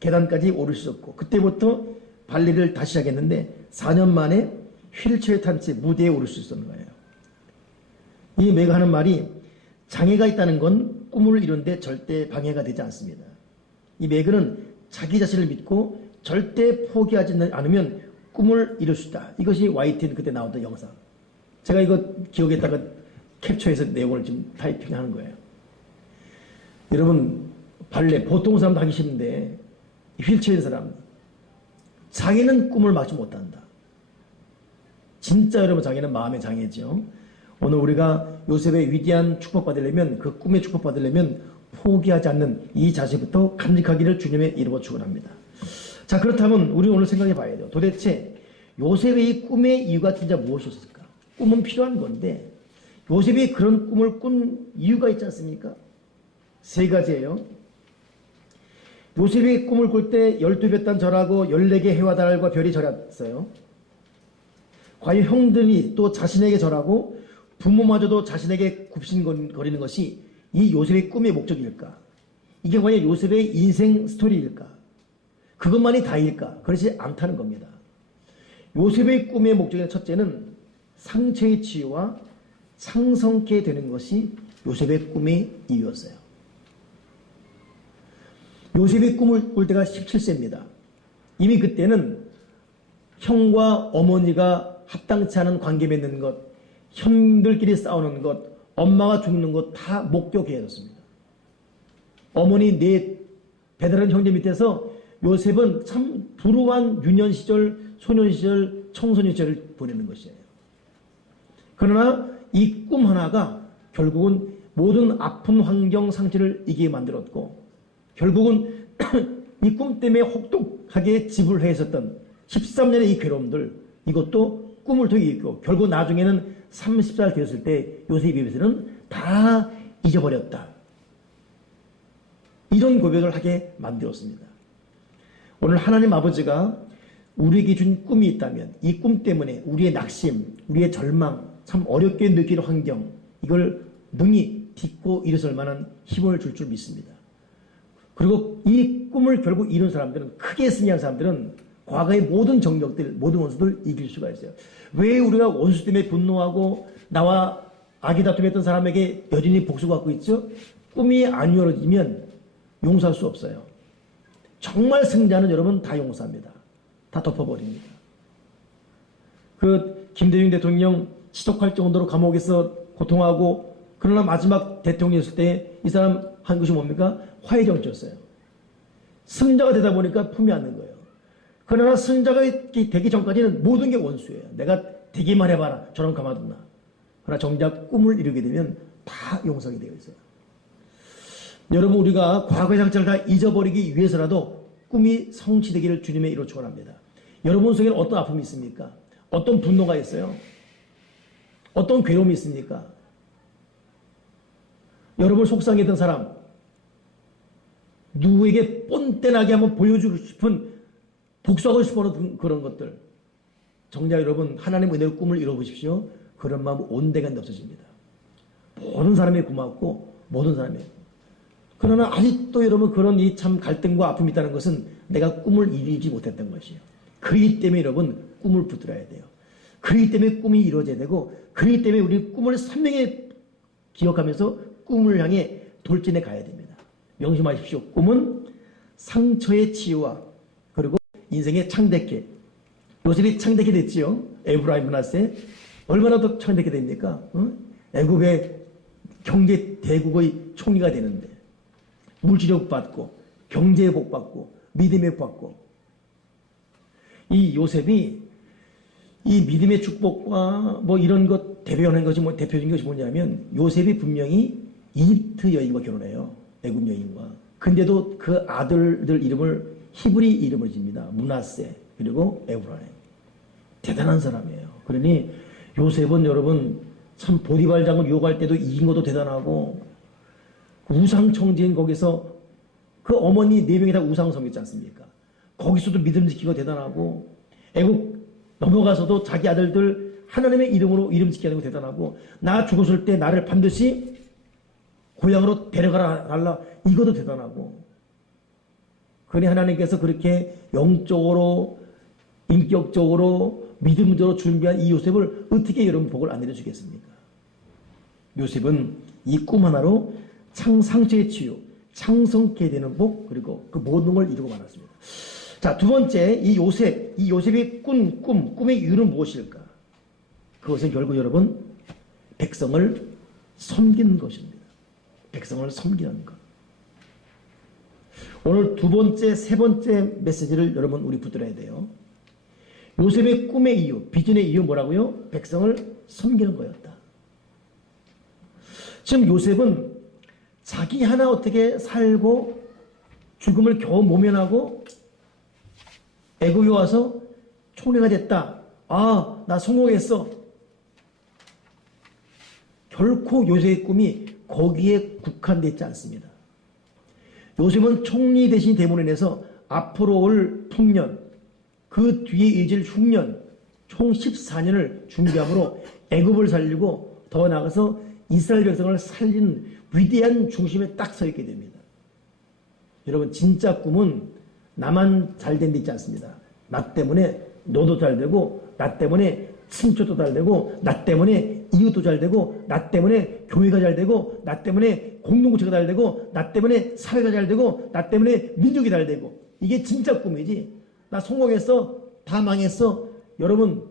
계단까지 오를 수 있었고, 그때부터 발레를 다시 시작했는데 4년 만에 휠체어에 탄 채 무대에 오를 수 있었는 거예요. 이 매그가 하는 말이 장애가 있다는 건 꿈을 이루는데 절대 방해가 되지 않습니다. 이 매그는 자기 자신을 믿고 절대 포기하지 않으면 꿈을 이룰 수 있다. 이것이 YTN 그때 나왔던 영상. 제가 이거 기억에다가 캡처해서 내용을 지금 타이핑하는 거예요. 여러분, 발레 보통 사람도 하기 싫은데 휠체어인 사람, 자기는 꿈을 막지 못한다. 진짜 여러분, 자기는 마음의 장애죠. 오늘 우리가 요셉의 위대한 축복 받으려면, 그 꿈의 축복 받으려면 포기하지 않는 이 자세부터 간직하기를 주님의 이름으로 축원합니다. 자, 그렇다면 우리 오늘 생각해 봐야 돼요. 도대체 요셉의 이 꿈의 이유가 진짜 무엇이었을까? 꿈은 필요한 건데 요셉이 그런 꿈을 꾼 이유가 있지 않습니까? 3가지예요. 요셉이 꿈을 꿀 때 12뱃단 절하고 14개 해와 달과 별이 절했어요. 과연 형들이 또 자신에게 절하고 부모마저도 자신에게 굽신거리는 것이 이 요셉의 꿈의 목적일까? 이게 과연 요셉의 인생 스토리일까? 그것만이 다일까? 그렇지 않다는 겁니다. 요셉의 꿈의 목적의 첫째는 상처의 치유와 창성케 되는 것이 요셉의 꿈의 이유였어요. 요셉의 꿈을 꿀 때가 17세입니다. 이미 그때는 형과 어머니가 합당치 않은 관계 맺는 것, 형들끼리 싸우는 것, 엄마가 죽는 것 다 목격해야 했습니다. 어머니 4 배다른 형제 밑에서 요셉은 참 불우한 유년 시절, 소년 시절, 청소년 시절을 보내는 것이에요. 그러나 이 꿈 하나가 결국은 모든 아픈 환경 상처를 이기게 만들었고, 결국은 이 꿈 때문에 혹독하게 지불해 있었던 13년의 이 괴로움들, 이것도 꿈을 통해 이겼고, 결국 나중에는 30살 되었을 때 요셉의 입에서는 다 잊어버렸다. 이런 고백을 하게 만들었습니다. 오늘 하나님 아버지가 우리에게 준 꿈이 있다면 이 꿈 때문에 우리의 낙심, 우리의 절망, 참 어렵게 느끼는 환경, 이걸 능히 딛고 일어설 만한 힘을 줄 믿습니다. 그리고 이 꿈을 결국 이룬 사람들은, 크게 승리한 사람들은 과거의 모든 정력들, 모든 원수들 이길 수가 있어요. 왜 우리가 원수 때문에 분노하고 나와 악이 다툼했던 사람에게 여전히 복수받고 있죠? 꿈이 안 이루어지면 용서할 수 없어요. 정말 승자는 여러분 다 용서합니다. 다 덮어버립니다. 그 김대중 대통령 지독할 정도로 감옥에서 고통하고, 그러나 마지막 대통령이었을 때 이 사람 한 것이 뭡니까? 화해 정치였어요. 승자가 되다 보니까 품이 않는 거예요. 그러나 승자가 되기 전까지는 모든 게 원수예요. 내가 되기만 해봐라. 저런 가만뒀나. 그러나 정작 꿈을 이루게 되면 다 용서하게 되어 있어요. 여러분, 우리가 과거의 상처를 다 잊어버리기 위해서라도 꿈이 성취되기를 주님의 이름으로 축원합니다. 여러분 속에는 어떤 아픔이 있습니까? 어떤 분노가 있어요? 어떤 괴로움이 있습니까? 여러분 속상해 했던 사람, 누구에게 뻔뻔하게 한번 보여주고 싶은, 복수하고 싶은 그런 것들, 정작 여러분 하나님의 은혜로 꿈을 이뤄보십시오. 그런 마음 온데간데 없어집니다. 모든 사람이 고맙고 모든 사람이. 그러나 아직도 여러분 그런 이 참 갈등과 아픔이 있다는 것은 내가 꿈을 이루지 못했던 것이에요. 그렇기 때문에 여러분 꿈을 붙들어야 돼요. 그렇기 때문에 꿈이 이루어져야 되고, 그렇기 때문에 우리 꿈을 선명히 기억하면서 꿈을 향해 돌진해 가야 됩니다. 명심하십시오. 꿈은 상처의 치유와 그리고 인생의 창대케. 요셉이 창대케 됐지요. 에브라임 문화세 얼마나 더 창대케 됩니까? 애굽의 경제 대국의 총리가 되는데 물질의 복 받고 경제의 복 받고 믿음의 복 받고, 이 요셉이 이 믿음의 축복과 뭐 이런 것 대표하는 것이 뭐 대표적인 것이 뭐냐면, 요셉이 분명히 이집트 여인과 결혼해요. 애굽 여인과. 근데도 그 아들들 이름을 히브리 이름을 집니다. 문하세 그리고 에브라임. 대단한 사람이에요. 그러니 요셉은 여러분 참 보디발 장군 유혹할 때도 이긴 것도 대단하고, 우상 청지인 거기서 그 어머니 4명이 다 우상 섬겼지 않습니까? 거기서도 믿음 지키고 대단하고, 애국 넘어가서도 자기 아들들 하나님의 이름으로 이름 지키는 거 대단하고, 나 죽었을 때 나를 반드시 고향으로 데려가라 이것도 대단하고. 그러니 하나님께서 그렇게 영적으로 인격적으로 믿음적으로 준비한 이 요셉을 어떻게 여러분 복을 안 내려주겠습니까? 요셉은 이 꿈 하나로 상처의 치유, 창성케 되는 복, 그리고 그 모든 걸 이루고 말았습니다. 자, 두 번째, 이 요셉이 꿈의 이유는 무엇일까? 그것은 결국 여러분, 백성을 섬기는 것입니다. 백성을 섬기는 것. 오늘 두 번째, 세 번째 메시지를 여러분 우리 붙들어야 돼요. 요셉의 꿈의 이유, 비전의 이유 뭐라고요? 백성을 섬기는 거였다. 지금 요셉은 자기 하나 어떻게 살고 죽음을 겨우 모면하고 애굽에 와서 총리가 됐다. 아, 나 성공했어. 결코 요셉의 꿈이 거기에 국한되어 있지 않습니다. 요셉은 총리 대신 대문에 내서 앞으로 올 풍년, 그 뒤에 이어질 흉년, 총 14년을 준비함으로 애굽을 살리고 더 나아가서 이스라엘 백성을 살린 위대한 중심에 딱 서 있게 됩니다. 여러분, 진짜 꿈은 나만 잘된 데 있지 않습니다. 나 때문에 너도 잘 되고, 나 때문에 친척도 잘 되고, 나 때문에 이웃도 잘 되고, 나 때문에 교회가 잘 되고, 나 때문에 공동체가 잘 되고, 나 때문에 사회가 잘 되고, 나 때문에 민족이 잘 되고. 이게 진짜 꿈이지. 나 성공했어, 다 망했어. 여러분,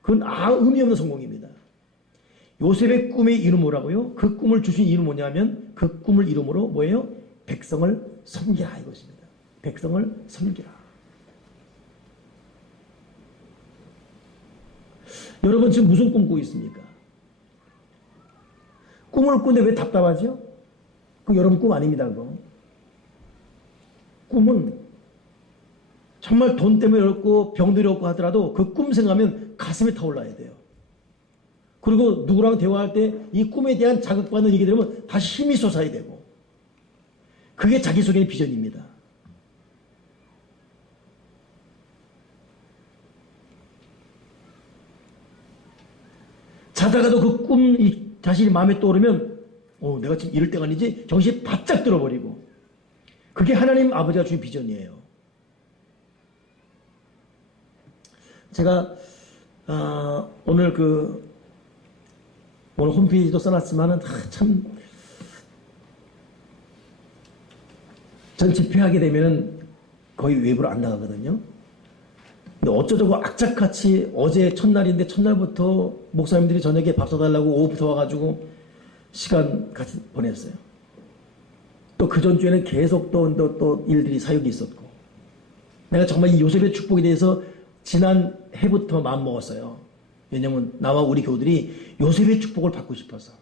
그건 의미 없는 성공입니다. 요셉의 꿈의 이름 뭐라고요? 그 꿈을 주신 이름 뭐냐면, 그 꿈을 이름으로 뭐예요? 백성을 섬기라 이것입니다. 백성을 섬기라. 여러분 지금 무슨 꿈 꾸고 있습니까? 꿈을 꾸는데 왜 답답하죠? 그 여러분 꿈 아닙니다. 그거. 꿈은 정말 돈 때문에 어렵고 병들이 없고 하더라도 그 꿈 생각하면 가슴이 타올라야 돼요. 그리고 누구랑 대화할 때 이 꿈에 대한 자극받는 얘기 들으면 다시 힘이 솟아야 되고, 그게 자기 속의 비전입니다. 자다가도 그 꿈이 자신이 마음에 떠오르면 내가 지금 이럴 때가 아니지 정신이 바짝 들어버리고, 그게 하나님 아버지가 주신 비전이에요. 제가 오늘 오늘 홈페이지도 써놨지만은 전 집회하게 되면은 거의 외부로 안 나가거든요. 근데 어쩌자고 악착같이 어제 첫날인데 첫날부터 목사님들이 저녁에 밥 사달라고 오후부터 와가지고 시간 같이 보냈어요. 또 그 전주에는 계속 또 일들이 사역이 있었고, 내가 정말 이 요셉의 축복에 대해서 지난 해부터 마음먹었어요. 왜냐면 나와 우리 교우들이 요셉의 축복을 받고 싶어서.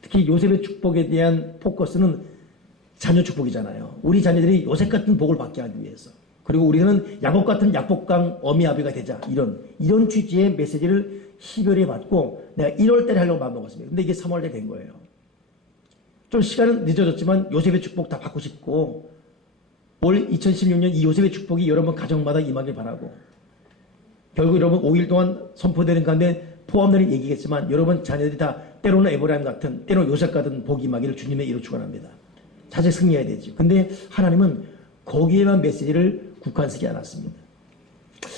특히 요셉의 축복에 대한 포커스는 자녀 축복이잖아요. 우리 자녀들이 요셉 같은 복을 받게 하기 위해서. 그리고 우리는 야곱 같은 약복강 어미 아비가 되자. 이런 취지의 메시지를 12월에 받고 내가 1월 달에 하려고 마음먹었습니다. 근데 이게 3월 달에 된 거예요. 좀 시간은 늦어졌지만 요셉의 축복 다 받고 싶고, 올 2016년 이 요셉의 축복이 여러분 가정마다 임하길 바라고, 결국 여러분 5일 동안 선포되는 가운데 포함되는 얘기겠지만 여러분 자녀들이 다 때로는 에브라임 같은, 때로는 요셉 같은 복이 임하기를 주님의 이로 축원합니다. 자체 승리해야 되죠. 근데 하나님은 거기에만 메시지를 국한시키지 않았습니다.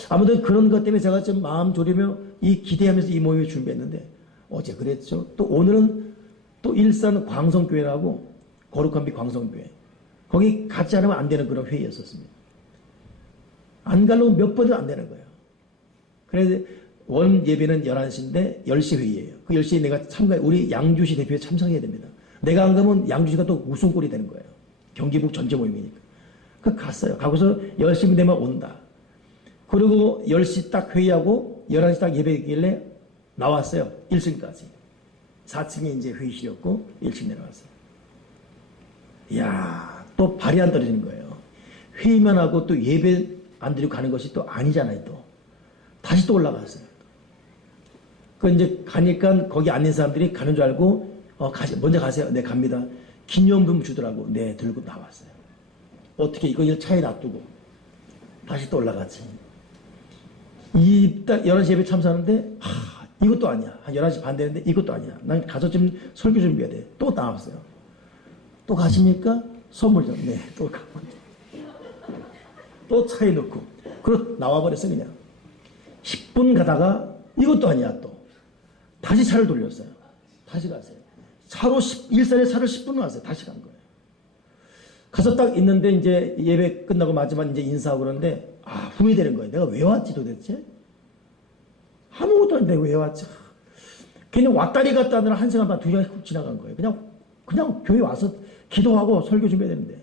아무튼 그런 것 때문에 제가 좀 마음 졸이며 이 기대하면서 이 모임을 준비했는데 어제 그랬죠. 또 오늘은 또 일산 광성교회라고 거룩한 빛 광성교회. 거기 같이 않으면 안 되는 그런 회의였었습니다. 안 가려면 몇 번도 안 되는 거예요. 그래서 원 예배는 11시인데 10시 회의예요. 그 10시에 내가 우리 양주시 대표에 참석해야 됩니다. 내가 안 가면 양주시가 또 우승골이 되는 거예요. 경기북 전체 모임이니까. 그 갔어요. 가고서 10시 되면 온다. 그리고 10시 딱 회의하고 11시 딱 예배했길래 나왔어요. 1층까지. 4층에 이제 회의실이었고 1층 내려왔어요. 이야, 또 발이 안 떨어지는 거예요. 회의만 하고 또 예배 안 드리고 가는 것이 또 아니잖아요, 또. 다시 또 올라갔어요. 그 이제 가니까 거기 앉는 사람들이 가는 줄 알고, 먼저 가세요. 네, 갑니다. 기념품 주더라고. 네, 들고 나왔어요. 어떻게 이거 차에 놔두고 다시 또 올라갔지. 딱 11시 예배 참석하는데, 이것도 아니야. 한 11시 반 되는데 이것도 아니야. 난 가서 좀 설교 준비해야 돼. 또 나왔어요. 또 가십니까? 선물 좀. 네, 또 가고. 또 차에 넣고. 그리고 나와버렸어, 그냥. 10분 가다가 이것도 아니야, 또. 다시 차를 돌렸어요. 다시 갔어요. 일산에 차를 10분 왔어요. 다시 간 거예요. 가서 딱 있는데 이제 예배 끝나고 마지막 이제 인사하고 그러는데, 후회되는 거예요. 내가 왜 왔지 도대체? 아무것도 아닌데 왜 왔지? 그냥 왔다리 갔다 하느라 1시간 반, 2시간 훅 지나간 거예요. 그냥 교회 와서 기도하고 설교 준비해야 되는데.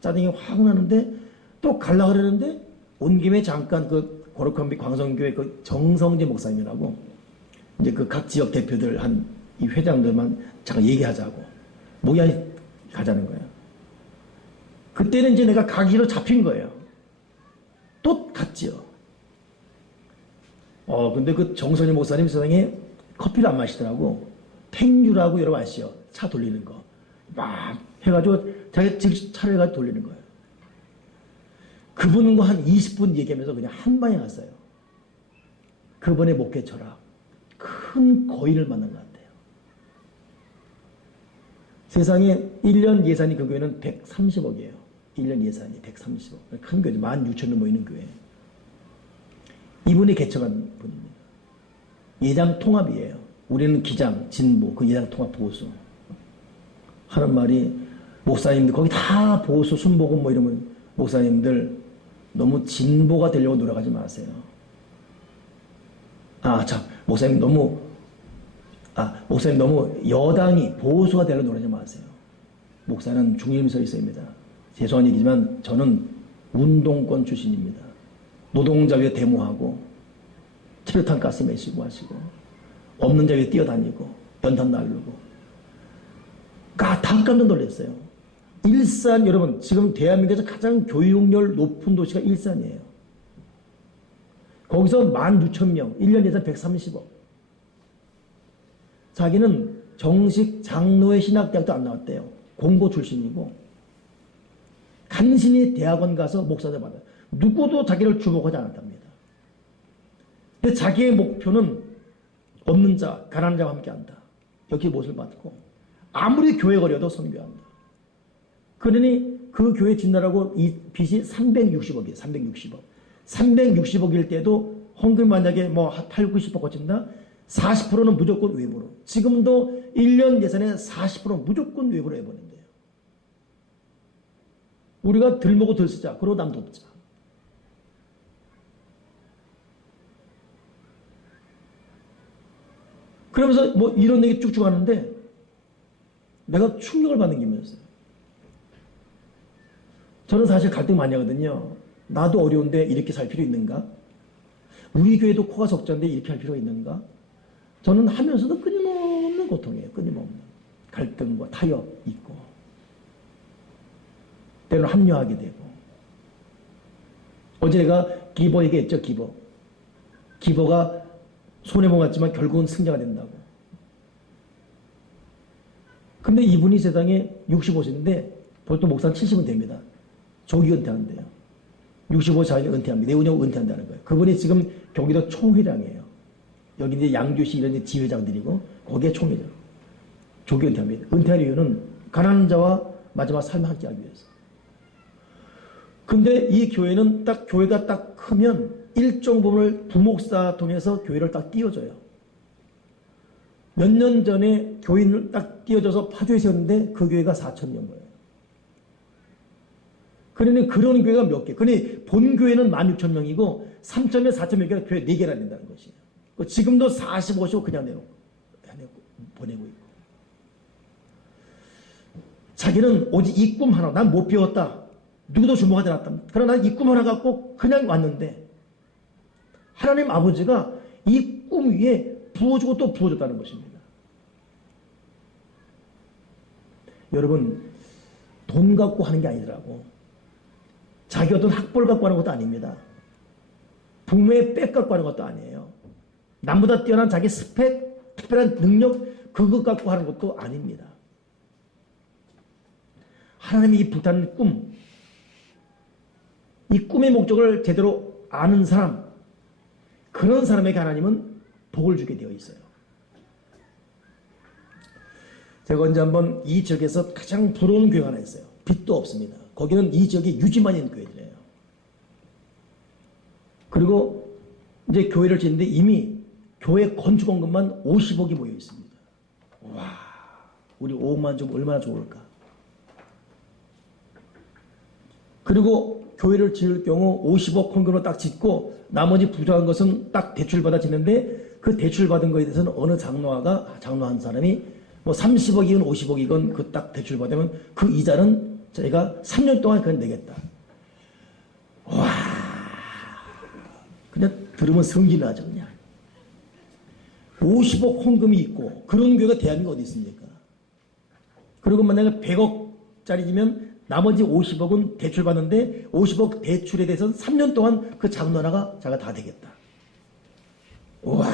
짜증이 확 나는데, 또 갈라 그러는데, 온 김에 잠깐 그 거룩한 빛 광성교회 그 정성재 목사님이라고, 이제 그 각 지역 대표들 이 회장들만 잠깐 얘기하자고. 목양이 가자는 거예요. 그때는 이제 내가 가기로 잡힌 거예요. 또 갔지요. 근데 그 정선희 목사님 세상에 커피를 안 마시더라고. 팽유라고 여러분 아시죠? 차 돌리는 거. 막 해가지고 자기 즉 차를 가지고 돌리는 거예요. 그분과 한 20분 얘기하면서 그냥 한 방에 갔어요. 그분의 목회 철학. 큰 거인을 만난 것 같아요. 세상에 1년 예산이 그 교회는 130억이에요. 1년 예산이 130억. 큰 교회, 16,000명 모이는 교회. 이분이 개척한 분입니다. 예장 통합이에요. 우리는 기장, 진보, 그 예장 통합 보수. 하는 말이, 목사님들, 거기 다 보수, 순복음 뭐 이러면, 목사님들 너무 진보가 되려고 노력하지 마세요. 목사님 너무 여당이 보수가 되려고 노력하지 마세요. 목사는 중립 서 있습니다. 죄송한 얘기지만 저는 운동권 출신입니다. 노동자 위에 데모하고 체류탄 가스 매시고 하시고 없는 자 위에 뛰어다니고 연탄 날르고 다 깜짝 놀랐어요. 일산 여러분 지금 대한민국에서 가장 교육열 높은 도시가 일산이에요. 거기서 16,000명 1년 예산 130억. 자기는 정식 장로의 신학대학도 안 나왔대요. 공고 출신이고 간신히 대학원 가서 목사들 받아요. 누구도 자기를 주목하지 않았답니다. 근데 자기의 목표는 없는 자, 가난한 자와 함께 한다. 여기 못을 받고 아무리 교회 거려도 선교한다. 그러니 그 교회 짓느라고 이 빚이 360억이에요. 360억. 360억일 때도 헌금 만약에 8, 90억 거친다? 40%는 무조건 외부로. 지금도 1년 예산의 40%는 무조건 외부로 해버린대요. 우리가 들 먹고 들 쓰자. 그러고 남 돕자. 그러면서 이런 얘기 쭉쭉 하는데 내가 충격을 받는 기분이었어요. 저는 사실 갈등 많이 하거든요. 나도 어려운데 이렇게 살 필요 있는가? 우리 교회도 코가 석자인데 이렇게 할 필요가 있는가? 저는 하면서도 끊임없는 고통이에요. 끊임없는. 갈등과 타협 있고 때로는 합류하게 되고 어제 내가 기버 얘기했죠. 기버가 손해본 것 같지만 결국은 승자가 된다고. 근데 이분이 세상에 65세인데 보통 목사는 70은 됩니다. 조기 은퇴한대요. 65 자기 은퇴합니다. 내후년 은퇴한다는 거예요. 그분이 지금 경기도 총회장이에요. 여기 이제 양주시 이런 지회장들이고 거기에 총이죠. 조기 은퇴합니다. 은퇴할 이유는 가난한 자와 마지막 삶을 함께하기 위해서. 근데 이 교회는 딱 교회가 딱 크면 일정 부분을 부목사 통해서 교회를 딱 띄워줘요. 몇 년 전에 교인을 딱 띄워줘서 파주에 세웠는데 그 교회가 4,000명 거예요. 그러니 그런 교회가 몇 개. 그러니 본 교회는 16,000명이고 3,000명, 4,000명이 교회 4개나 된다는 것이에요. 지금도 40, 50 그냥 보내고 있고. 자기는 오직 이 꿈 하나, 난 못 배웠다. 누구도 주목하지 않았다. 그러나 이 꿈 하나 갖고 그냥 왔는데 하나님 아버지가 이 꿈 위에 부어주고 또 부어줬다는 것입니다. 여러분, 돈 갖고 하는 게 아니더라고. 자기 어떤 학벌 갖고 하는 것도 아닙니다. 부모의 백 갖고 하는 것도 아니에요. 남보다 뛰어난 자기 스펙, 특별한 능력, 그것 갖고 하는 것도 아닙니다. 하나님이 이 불타는 꿈, 이 꿈의 목적을 제대로 아는 사람, 그런 사람에게 하나님은 복을 주게 되어 있어요. 제가 언제 한번 이 지역에서 가장 부러운 교회가 하나 있어요. 빚도 없습니다. 거기는 이 지역에 유지만 있는 교회들이에요. 그리고 이제 교회를 짓는데 이미 교회 건축원금만 50억이 모여 있습니다. 와, 우리 5억만 좀 얼마나 좋을까. 그리고 교회를 지을 경우 50억 헌금으로 딱 짓고 나머지 부족한 것은 딱 대출받아 짓는데 그 대출받은 거에 대해서는 어느 장로한 사람이 뭐 30억이건 50억이건 그 딱 대출받으면 그 이자는 저희가 3년 동안 그건 내겠다. 와, 그냥 들으면 성질 나죠, 그냥. 50억 헌금이 있고 그런 교회가 대한민국에 어디 있습니까? 그리고 만약에 100억짜리면 나머지 50억은 대출받는데 50억 대출에 대해서는 3년 동안 그 장로 하나가 자가 다 되겠다. 와,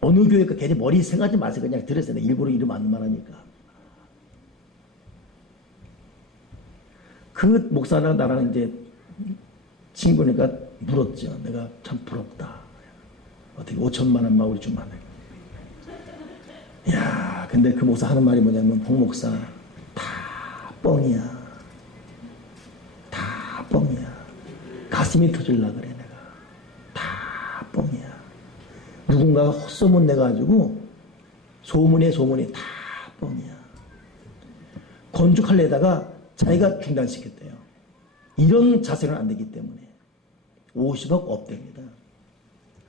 어느 교회가 괜히 머리 생각하지 마세요. 그냥 들으세요. 일부러 이름 안 말하니까. 그 목사랑 나랑 이제 친구니까 물었죠. 내가 참 부럽다. 어떻게 5천만 원만 우리 좀 하네. 야, 근데 그 목사 하는 말이 뭐냐면, 홍 목사 다 뻥이야. 다 뻥이야. 가슴이 터질라 그래 내가. 다 뻥이야. 누군가가 헛소문 내가지고 소문이 다 뻥이야. 건축하려다가 자기가 중단시켰대요. 이런 자세는 안 되기 때문에 50억 없답니다.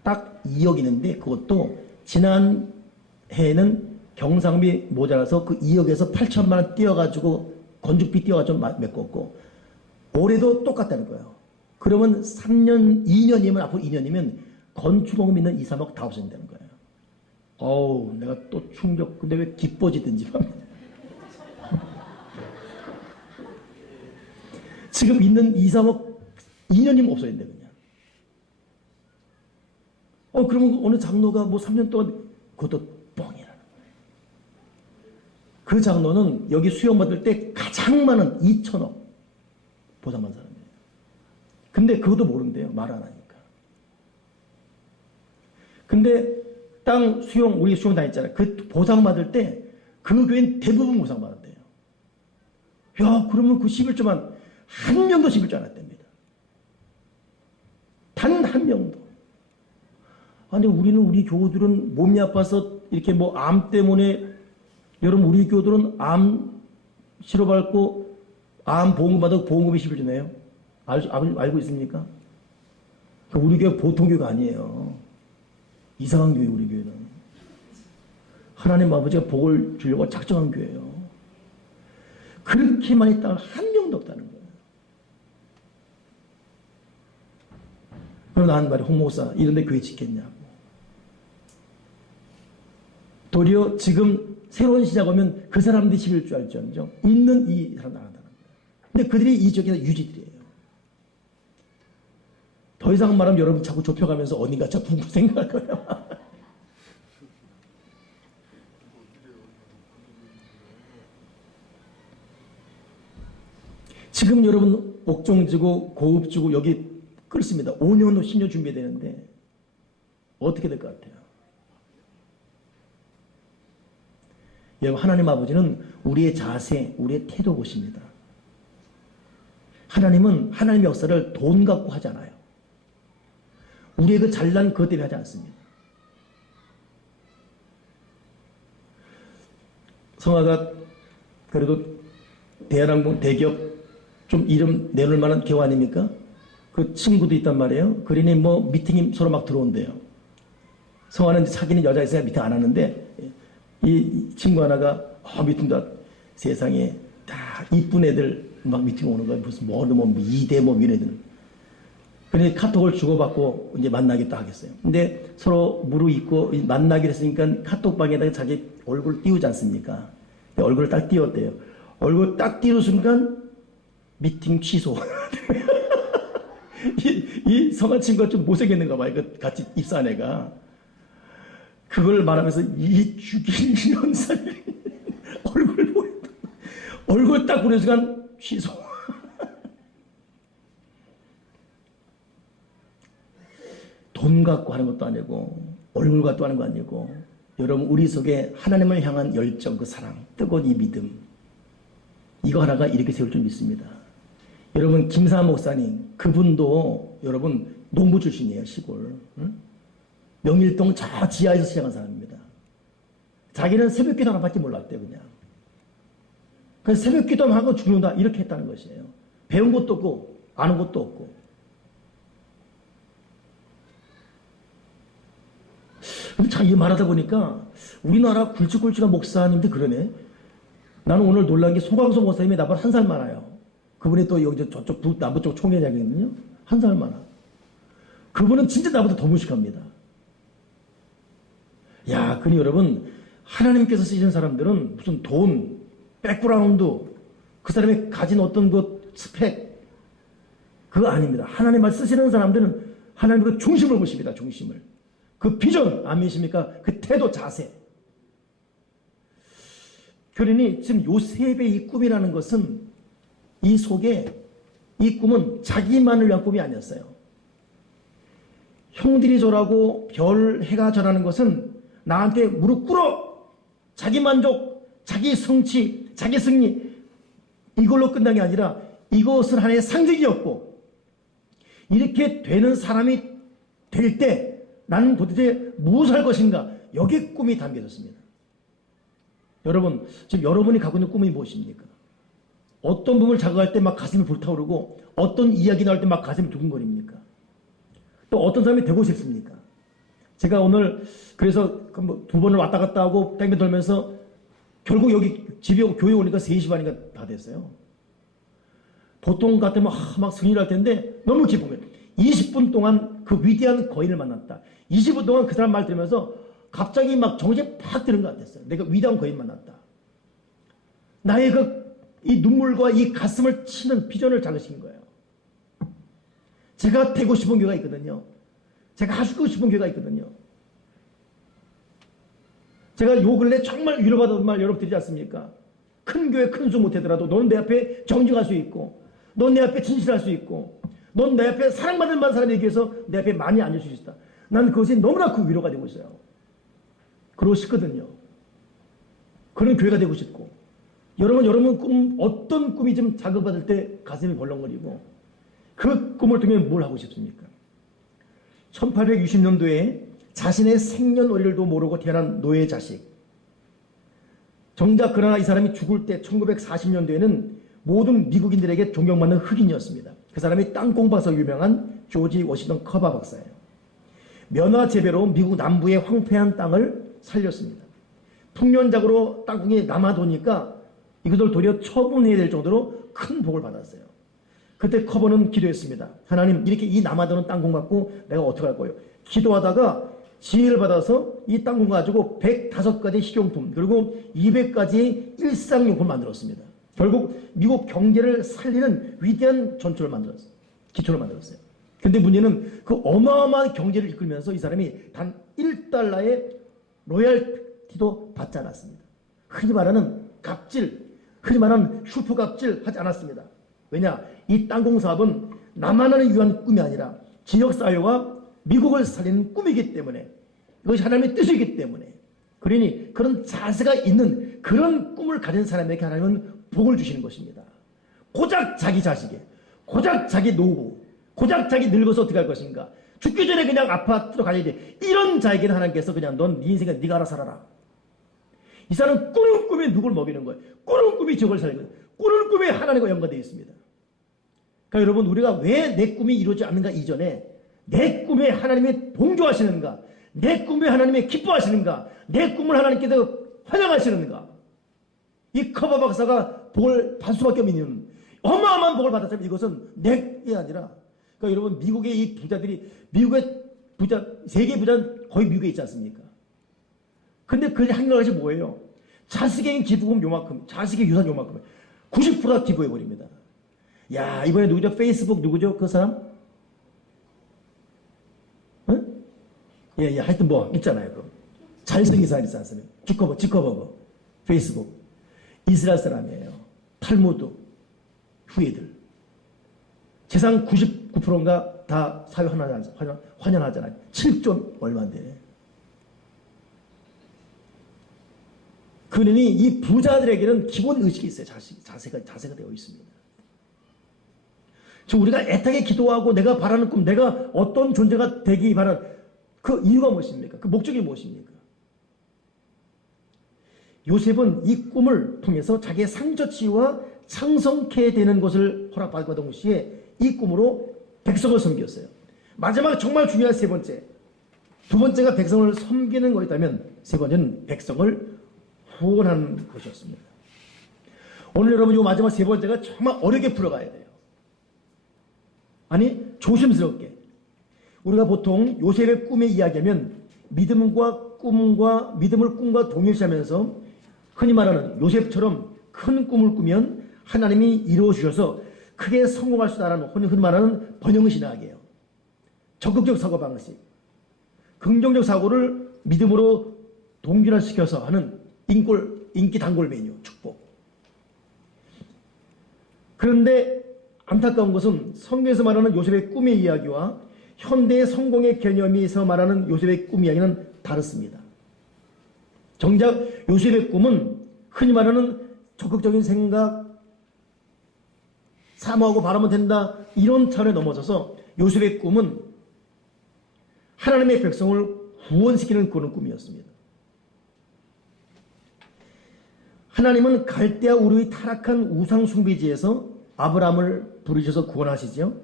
딱 2억 있는데 그것도 지난 해에는 경상비 모자라서 그 2억에서 8천만 원 띄어가지고 건축비 띄어가지고 메꿨고 올해도 똑같다는 거예요. 그러면 3년, 2년이면 앞으로 2년이면 건축원금 있는 2, 3억 다 없어진다는 거예요. 어우, 내가 또 충격. 근데 왜 기뻐지든지 합니다. 지금 있는 2, 3억 2년이면 없어진대 그냥. 그러면 어느 장로가 뭐 3년 동안 그것도 뻥이라는 거예요. 그 장로는 여기 수용 받을 때 가장 많은 2천억 보상받은 사람이에요. 근데 그것도 모른대요. 말 안 하니까. 근데 땅 수용, 우리 수용 다녔잖아요. 그 보상받을 때 그 교회는 대부분 보상받았대요. 야, 그러면 그 11조만 한 명도 11조 안 했답니다. 단 한 명도. 아니, 우리 교우들은 몸이 아파서 이렇게 뭐 암 때문에, 여러분, 우리 교우들은 암 치료받고 암 보험금 받아도 보험금이 11조 내요. 알고 있습니까? 우리 교회 보통 교회가 아니에요. 이상한 교회, 우리 교회는. 하나님 아버지가 복을 주려고 작정한 교회예요. 그렇게 많이 땅을 한 명도 없다는 거예요. 그럼 나한 말이, 홍 목사 이런 데 교회 짓겠냐고. 도리어 지금 새로운 시작 오면 그 사람들이 11조 알지언정 있는 이 사람 나간다는 거예요. 근데 그들이 이 지역에서 유지들이에요. 더 이상 말하면 여러분 자꾸 좁혀가면서 어딘가 자꾸 생각할 거예요. 지금 여러분 옥정 지고 고읍 지고 여기 그렇습니다. 5년 후 10년 준비해야 되는데 어떻게 될 것 같아요? 여러분, 하나님 아버지는 우리의 자세, 우리의 태도 보십니다. 하나님은 하나님의 역사를 돈 갖고 하잖아요. 우리의 그 잘난 그것 때문에 하지 않습니다. 성화가 그래도 대한항공 대기업 좀 이름 내놓을 만한 기업 아닙니까? 그 친구도 있단 말이에요. 그러니 뭐 미팅이 서로 막 들어온대요. 성화는 사귀는 여자 있어야 미팅 안 하는데 이 친구 하나가 미팅도 세상에 다 이쁜 애들 막 미팅 오는 거야. 무슨 뭐 이대 뭐 이런 애들. 그래서 카톡을 주고받고 이제 만나겠다 하겠어요. 근데 서로 무르익고 만나기로 했으니까 카톡방에다가 자기 얼굴 띄우지 않습니까? 얼굴을 딱 띄웠대요. 얼굴 딱 띄우는 순간 미팅 취소. 이 성한 친구가 좀 못생겼는가 봐요. 그 같이 입사한 애가. 그걸 말하면서 이 죽일 년살 얼굴 보였다. 얼굴 딱 보는 순간 취소. 돈 갖고 하는 것도 아니고 얼굴 갖고 하는 거 아니고 여러분 우리 속에 하나님을 향한 열정, 그 사랑, 뜨거운 이 믿음 이거 하나가 이렇게 세울 줄 믿습니다. 여러분 김사 목사님 그분도 여러분 농부 출신이에요. 시골. 응? 명일동 저 지하에서 시작한 사람입니다. 자기는 새벽기도 하나밖에 몰랐대요. 그냥. 그래서 새벽기도만 하고 죽는다 이렇게 했다는 것이에요. 배운 것도 없고 아는 것도 없고. 근데 참 이 말하다 보니까 우리나라 굵직굵직한 목사님들 그러네. 나는 오늘 놀란 게 소광성 목사님이 나보다 한 살 많아요. 그분이 또 여기 저쪽 남부 쪽 총회장이거든요. 한 살 많아. 그분은 진짜 나보다 더 무식합니다. 야, 그니 여러분 하나님께서 쓰시는 사람들은 무슨 돈, 백그라운드, 그 사람이 가진 어떤 그 스펙 그거 아닙니다. 하나님을 쓰시는 사람들은 하나님의 그 중심을 보십니다. 중심을. 그 비전 안 믿으십니까? 그 태도, 자세. 그러니 지금 요셉의 이 꿈이라는 것은 이 속에 이 꿈은 자기만을 위한 꿈이 아니었어요. 형들이 절하고 별, 해가 절하는 것은 나한테 무릎 꿇어! 자기 만족, 자기 성취, 자기 승리 이걸로 끝난 게 아니라 이것은 하나의 상징이었고 이렇게 되는 사람이 될 때 나는 도대체 무엇을 할 것인가? 여기에 꿈이 담겨졌습니다. 여러분, 지금 여러분이 갖고 있는 꿈이 무엇입니까? 어떤 부분을 작업할 때 막 가슴이 불타오르고 어떤 이야기 나올 때 막 가슴이 두근거립니까? 또 어떤 사람이 되고 싶습니까? 제가 오늘 그래서 두 번을 왔다 갔다 하고 땡겨 돌면서 결국 여기 집에 교회 오니까 3시 반인가 다 됐어요. 보통 같으면 막 승리를 할 텐데 너무 기쁜 거예요. 20분 동안 그 위대한 거인을 만났다. 20분 동안 그 사람 말 들으면서 갑자기 막 정신이 팍 드는 것 같았어요. 내가 위대한 거인 만났다. 나의 이 눈물과 이 가슴을 치는 비전을 작으신 거예요. 제가 되고 싶은 교회가 있거든요. 제가 하고 싶은 교회가 있거든요. 제가 요 근래 정말 위로받은 말 여러분 드리지 않습니까? 큰 교회 큰 수 못하더라도 너는 내 앞에 정직할 수 있고 넌 내 앞에 진실할 수 있고 넌 내 앞에 사랑받을 만한 사람에게 위해서 내 앞에 많이 앉을 수 있다. 난 그것이 너무나 그 위로가 되고 있어요. 그러고 싶거든요. 그런 교회가 되고 싶고 여러분 꿈 어떤 꿈이 좀 자극받을 때 가슴이 벌렁거리고 그 꿈을 통해 뭘 하고 싶습니까? 1860년도에 자신의 생년월일도 모르고 태어난 노예 자식. 정작 그러나 이 사람이 죽을 때 1940년도에는 모든 미국인들에게 존경받는 흑인이었습니다. 그 사람이 땅콩밭으로 유명한 조지 워싱턴 커버 박사예요. 면화 재배로 미국 남부의 황폐한 땅을 살렸습니다. 풍년작으로 땅콩이 남아도니까 이것을 도리어 처분해야 될 정도로 큰 복을 받았어요. 그때 커버는 기도했습니다. 하나님, 이렇게 이 남아도는 땅콩 갖고 내가 어떻게 할 거예요? 기도하다가 지혜를 받아서 이 땅콩 가지고 105가지 식용품 그리고 200가지 일상용품을 만들었습니다. 결국 미국 경제를 살리는 위대한 전초를 만들었어요. 기초를 만들었어요. 근데 문제는 그 어마어마한 경제를 이끌면서 이 사람이 단 1달러의 로얄티도 받지 않았습니다. 흔히 말하는 갑질, 흔히 말하는 슈퍼갑질 하지 않았습니다. 왜냐? 이 땅콩 사업은 나만을 위한 꿈이 아니라 지역사회와 미국을 살리는 꿈이기 때문에 이것이 하나님의 뜻이기 때문에 그러니 그런 자세가 있는 그런 꿈을 가진 사람에게 하나님은 복을 주시는 것입니다. 고작 자기 자식에, 고작 자기 노후, 고작 자기 늙어서 어떻게 할 것인가, 죽기 전에 그냥 아파트로 가야 돼, 이런 자에게는 하나님께서 그냥 넌 네 인생에 네가 알아서 살아라. 이 사람은 꾸는 꿈이 누굴 먹이는 거예요. 꾸는 꿈이 지옥을 살리는 거예요. 꾸는 꿈이 하나님과 연관되어 있습니다. 그러니까 여러분, 우리가 왜 내 꿈이 이루어지지 않는가 이전에 내 꿈에 하나님이 동조하시는가, 내 꿈에 하나님이 기뻐하시는가, 내 꿈을 하나님께서 환영하시는가, 이 커버 박사가 복을 받을 수밖에 없는 어마어마한 복을 받았다면 이것은 내게 아니라, 그러니까 여러분, 미국의 이 부자들이, 미국의 부자, 세계 부자는 거의 미국에 있지 않습니까? 근데 그 한가지 뭐예요? 자식의 기부금 요만큼, 자식의 유산 요만큼, 90%가 기부해버립니다. 야, 이번에 누구죠? 페이스북 누구죠? 그 사람? 응? 예, 하여튼 뭐, 있잖아요. 그 잘생긴 사람 있지 않습니까? 지커버거. 페이스북. 이스라엘 사람이에요. 탈무드 후예들. 재산 99%인가 다 사회 환영하잖아요. 7조 얼마인데. 그러니 이 부자들에게는 기본 의식이 있어요. 자세가 되어 있습니다. 지금 우리가 애타게 기도하고 내가 바라는 꿈, 내가 어떤 존재가 되기 바라는 그 이유가 무엇입니까? 그 목적이 무엇입니까? 요셉은 이 꿈을 통해서 자기의 상처 치유와 창성케 되는 것을 허락받은 동시에 이 꿈으로 백성을 섬겼어요. 마지막 정말 중요한 세 번째. 두 번째가 백성을 섬기는 거였다면 세 번째는 백성을 후원하는 것이었습니다. 오늘 여러분, 이 마지막 세 번째가 정말 어렵게 풀어가야 돼요. 아니, 조심스럽게. 우리가 보통 요셉의 꿈의 이야기하면 믿음을 꿈과 동일시하면서 흔히 말하는 요셉처럼 큰 꿈을 꾸면 하나님이 이루어 주셔서 크게 성공할 수 있다는 흔히 말하는 번영신학이에요. 적극적 사고방식, 긍정적 사고를 믿음으로 동결시켜서 하는 인기 단골 메뉴, 축복. 그런데 안타까운 것은 성경에서 말하는 요셉의 꿈의 이야기와 현대의 성공의 개념에서 말하는 요셉의 꿈 이야기는 다릅니다. 정작 요셉의 꿈은 흔히 말하는 적극적인 생각, 사모하고 바라면 된다, 이런 차원에 넘어서서 요셉의 꿈은 하나님의 백성을 구원시키는 그런 꿈이었습니다. 하나님은 갈대아 우르의 타락한 우상 숭배지에서 아브라함을 부르셔서 구원하시죠.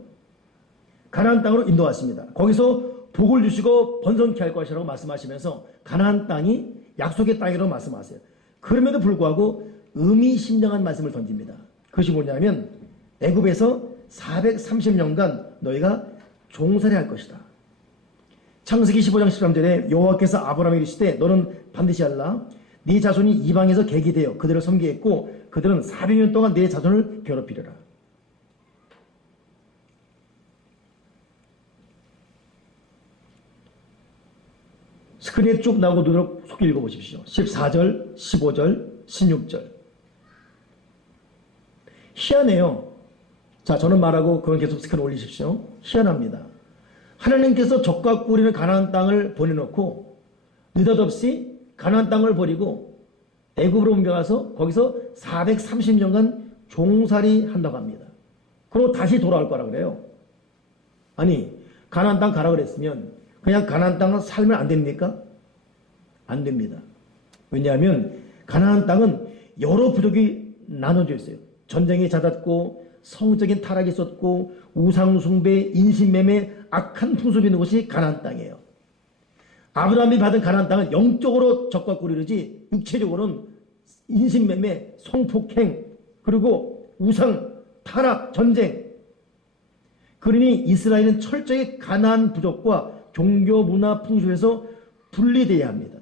가나안 땅으로 인도하십니다. 거기서 복을 주시고 번성케 할 것이라고 말씀하시면서 가나안 땅이 약속의 땅이라고 말씀하세요. 그럼에도 불구하고 의미심장한 말씀을 던집니다. 그것이 뭐냐면 애굽에서 430년간 너희가 종살이 할 것이다. 창세기 15장 13절에 여호와께서 아브라함에게 이르시되 너는 반드시 알라. 네 자손이 이방에서 객이 되어 그들을 섬기겠고 그들은 400년 동안 네 자손을 괴롭히리라. 스크린에 쭉 나오고 눈으로 속히 읽어보십시오. 14절, 15절, 16절. 희한해요. 자, 저는 말하고 그건 계속 스크린 올리십시오. 희한합니다. 하나님께서 적과 꿀이는 가나안 땅을 보내놓고 느닷없이 가나안 땅을 버리고 애굽으로 옮겨가서 거기서 430년간 종살이 한다고 합니다. 그리고 다시 돌아올 거라 그래요. 아니, 가나안 땅 가라 그랬으면 그냥 가나안 땅은 살면 안 됩니까? 안 됩니다. 왜냐하면 가나안 땅은 여러 부족이 나눠져 있어요. 전쟁이 잦았고 성적인 타락이 있었고 우상숭배, 인신매매, 악한 풍습이 있는 곳이 가나안 땅이에요. 아브라함이 받은 가나안 땅은 영적으로 적과 꿀이르지 육체적으로는 인신매매, 성폭행, 그리고 우상, 타락, 전쟁. 그러니 이스라엘은 철저히 가나안 부족과 종교, 문화, 풍습에서 분리되어야 합니다.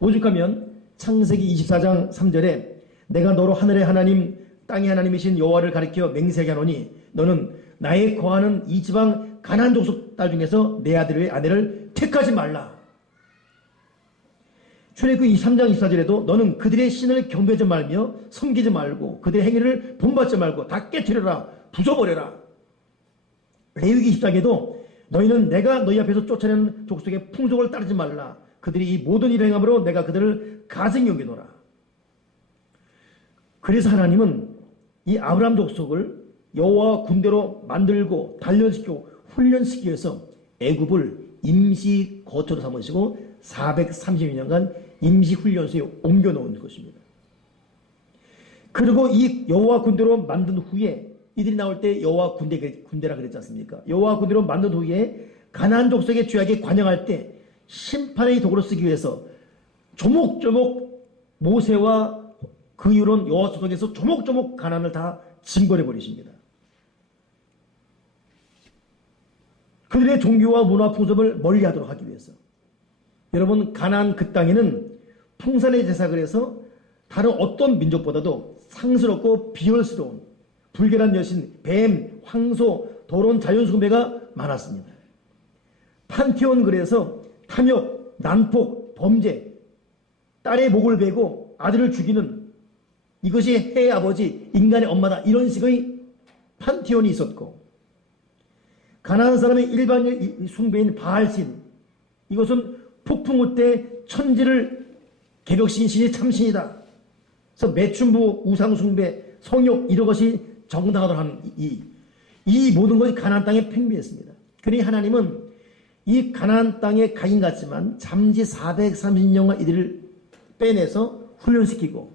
오죽하면 창세기 24장 3절에 내가 너로 하늘의 하나님, 땅의 하나님이신 여호와를 가리켜 맹세하게 하노니 너는 나의 거하는 이 지방 가나안 족속 딸 중에서 내 아들의 아내를 택하지 말라. 출애굽기 23장 24절에도 너는 그들의 신을 경배하지 말며 섬기지 말고 그들의 행위를 본받지 말고 다 깨뜨려라, 부숴버려라. 레위기 24장에도 너희는 내가 너희 앞에서 쫓아내는 족속의 풍속을 따르지 말라. 그들이 이 모든 일을 행함으로 내가 그들을 가증히 여기노라. 그래서 하나님은 이 아브라함 족속을 여호와 군대로 만들고 단련시키고 훈련시키기 위해서 애굽을 임시 거처로 삼으시고 432년간 임시 훈련소에 옮겨 놓은 것입니다. 그리고 이 여호와 군대로 만든 후에 이들이 나올 때 여호와 군대라 그랬지 않습니까? 여호와 군대로 만든 후에 가나안 족속의 죄악에 관영할 때 심판의 도구로 쓰기 위해서 조목조목 모세와 그 이후로는 여호와 족속에서 조목조목 가나안을 다 징벌해 버리십니다. 그들의 종교와 문화 풍습을 멀리하도록 하기 위해서. 여러분, 가나안 그 땅에는 풍산의 제사를 해서 다른 어떤 민족보다도 상스럽고 비열스러운 불결한 여신, 뱀, 황소, 더러운 자연 숭배가 많았습니다. 판테온 글에서 탐욕, 난폭, 범죄, 딸의 목을 베고 아들을 죽이는 이것이 해의 아버지, 인간의 엄마다, 이런 식의 판테온이 있었고, 가나안 사람의 일반 숭배인 바알신, 이것은 폭풍우 때 천지를 개벽신 신이 참신이다. 그래서 매춘부, 우상숭배, 성욕, 이런 것이 정당하도록 하는 이 모든 것이 가나안 땅에 팽배했습니다. 그러니 하나님은 이 가나안 땅에 가인 같지만 잠시 430년간 이들을 빼내서 훈련시키고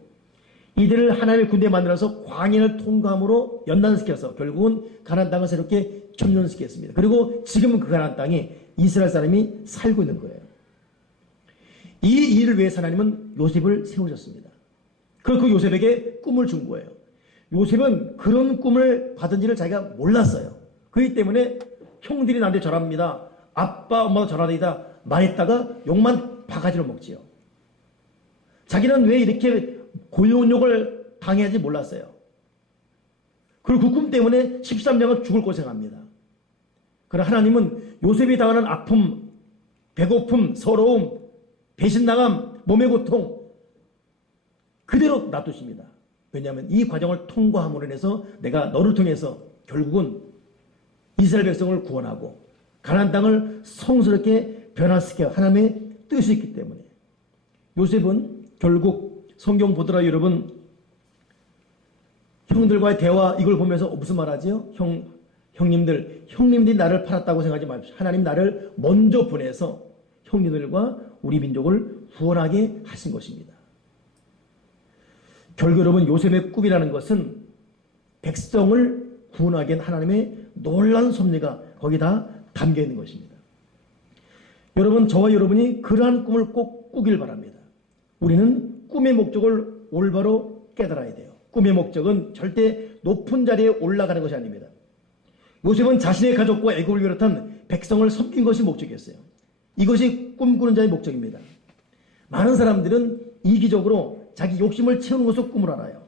이들을 하나님의 군대에 만들어서 광야를 통과함으로 연단시켜서 결국은 가나안 땅을 새롭게 점령시켰습니다. 그리고 지금은 그 가나안 땅에 이스라엘 사람이 살고 있는 거예요. 이 일을 위해서 하나님은 요셉을 세우셨습니다. 그 요셉에게 꿈을 준 거예요. 요셉은 그런 꿈을 받은지를 자기가 몰랐어요. 그렇기 때문에 형들이 나한테 절합니다. 아빠, 엄마도 절하리이다 말했다가 욕만 바가지로 먹지요. 자기는 왜 이렇게 고용욕을 당해야지 몰랐어요. 그리고 그 꿈 때문에 13년을 죽을 고생합니다. 그러나 하나님은 요셉이 당하는 아픔, 배고픔, 서러움, 배신당함, 몸의 고통 그대로 놔두십니다. 왜냐하면 이 과정을 통과함으로 인해서 내가 너를 통해서 결국은 이스라엘 백성을 구원하고 가나안 땅을 성스럽게 변화시켜 하나님의 뜻이 있기 때문에. 요셉은 결국 성경 보더라 여러분, 형들과의 대화 이걸 보면서 무슨 말하지요? 형님들이 나를 팔았다고 생각하지 마십시오. 하나님 나를 먼저 보내서 형님들과 우리 민족을 구원하게 하신 것입니다. 결국 여러분, 요셉의 꿈이라는 것은 백성을 구원하기 위한 하나님의 놀라운 섭리가 거기 다 담겨 있는 것입니다. 여러분, 저와 여러분이 그러한 꿈을 꼭 꾸길 바랍니다. 우리는 꿈의 목적을 올바로 깨달아야 돼요. 꿈의 목적은 절대 높은 자리에 올라가는 것이 아닙니다. 요셉은 자신의 가족과 애굽을 비롯한 백성을 섬긴 것이 목적이었어요. 이것이 꿈꾸는 자의 목적입니다. 많은 사람들은 이기적으로 자기 욕심을 채우는 것으로 꿈을 알아요.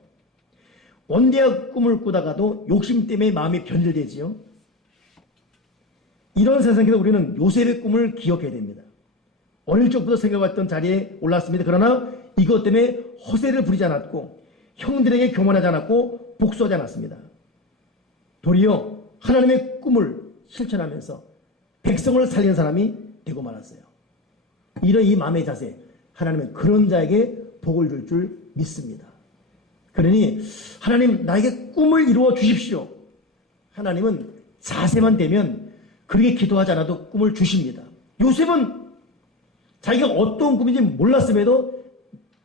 원대한 꿈을 꾸다가도 욕심 때문에 마음이 변질되지요. 이런 세상에서 우리는 요셉의 꿈을 기억해야 됩니다. 어릴 적부터 생각했던 자리에 올랐습니다. 그러나 이것 때문에 허세를 부리지 않았고 형들에게 교만하지 않았고 복수하지 않았습니다. 도리어 하나님의 꿈을 실천하면서 백성을 살리는 사람이 되고 말았어요. 이런 이 마음의 자세, 하나님은 그런 자에게 복을 줄 믿습니다. 그러니 하나님 나에게 꿈을 이루어 주십시오. 하나님은 자세만 되면 그렇게 기도하지 않아도 꿈을 주십니다. 요셉은 자기가 어떤 꿈인지 몰랐음에도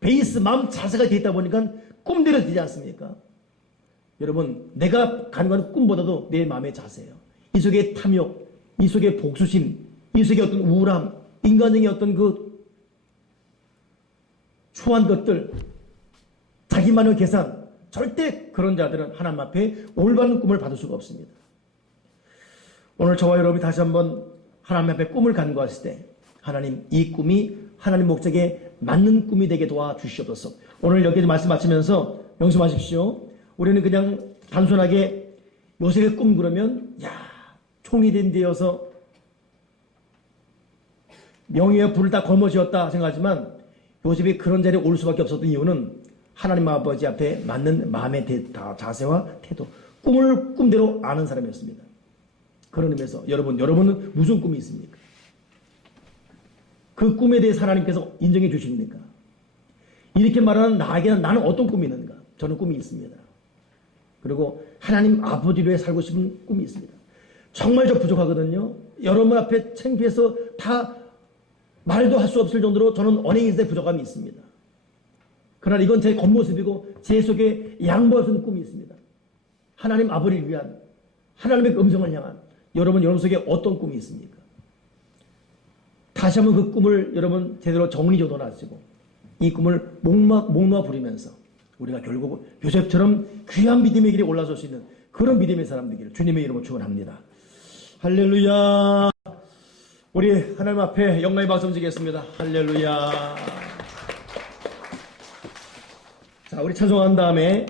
베이스 마음 자세가 되어 있다 보니까 꿈대로 되지 않습니까? 여러분, 내가 가능한 꿈보다도 내 마음의 자세예요. 이 속에 탐욕, 이 속에 복수심, 이 속에 어떤 우울함, 인간적인 어떤 그 추한 것들, 자기만의 계산, 절대 그런 자들은 하나님 앞에 올바른 꿈을 받을 수가 없습니다. 오늘 저와 여러분이 다시 한번 하나님 앞에 꿈을 간구하실 때 하나님, 이 꿈이 하나님 목적에 맞는 꿈이 되게 도와주시옵소서. 오늘 여기서 말씀 마치면서 명심하십시오. 우리는 그냥 단순하게 요셉의 꿈 그러면 총이 된 데여서 명예와 부를 다 거머쥐었다 생각하지만 요셉이 그런 자리에 올 수밖에 없었던 이유는 하나님 아버지 앞에 맞는 마음의 자세와 태도, 꿈을 꿈대로 아는 사람이었습니다. 그런 의미에서 여러분은 무슨 꿈이 있습니까? 그 꿈에 대해서 하나님께서 인정해 주십니까? 이렇게 말하는 나에게는 나는 어떤 꿈이 있는가? 저는 꿈이 있습니다. 그리고 하나님 아버지로의 살고 싶은 꿈이 있습니다. 정말 저 부족하거든요. 여러분 앞에 창피해서 다 말도 할 수 없을 정도로 저는 언행인사에 부족함이 있습니다. 그러나 이건 제 겉모습이고 제 속에 양보할 수 있는 꿈이 있습니다. 하나님 아버지를 위한 하나님의 음성을 향한 여러분 속에 어떤 꿈이 있습니까? 다시 한번 그 꿈을 여러분 제대로 정리조돈하시고 이 꿈을 목놓아 부리면서 우리가 결국 요셉처럼 귀한 믿음의 길에 올라설 수 있는 그런 믿음의 사람 되기를 주님의 이름으로 축원합니다. 할렐루야. 우리 하나님 앞에 영광의 박수 드리겠습니다. 할렐루야. 자, 우리 찬송한 다음에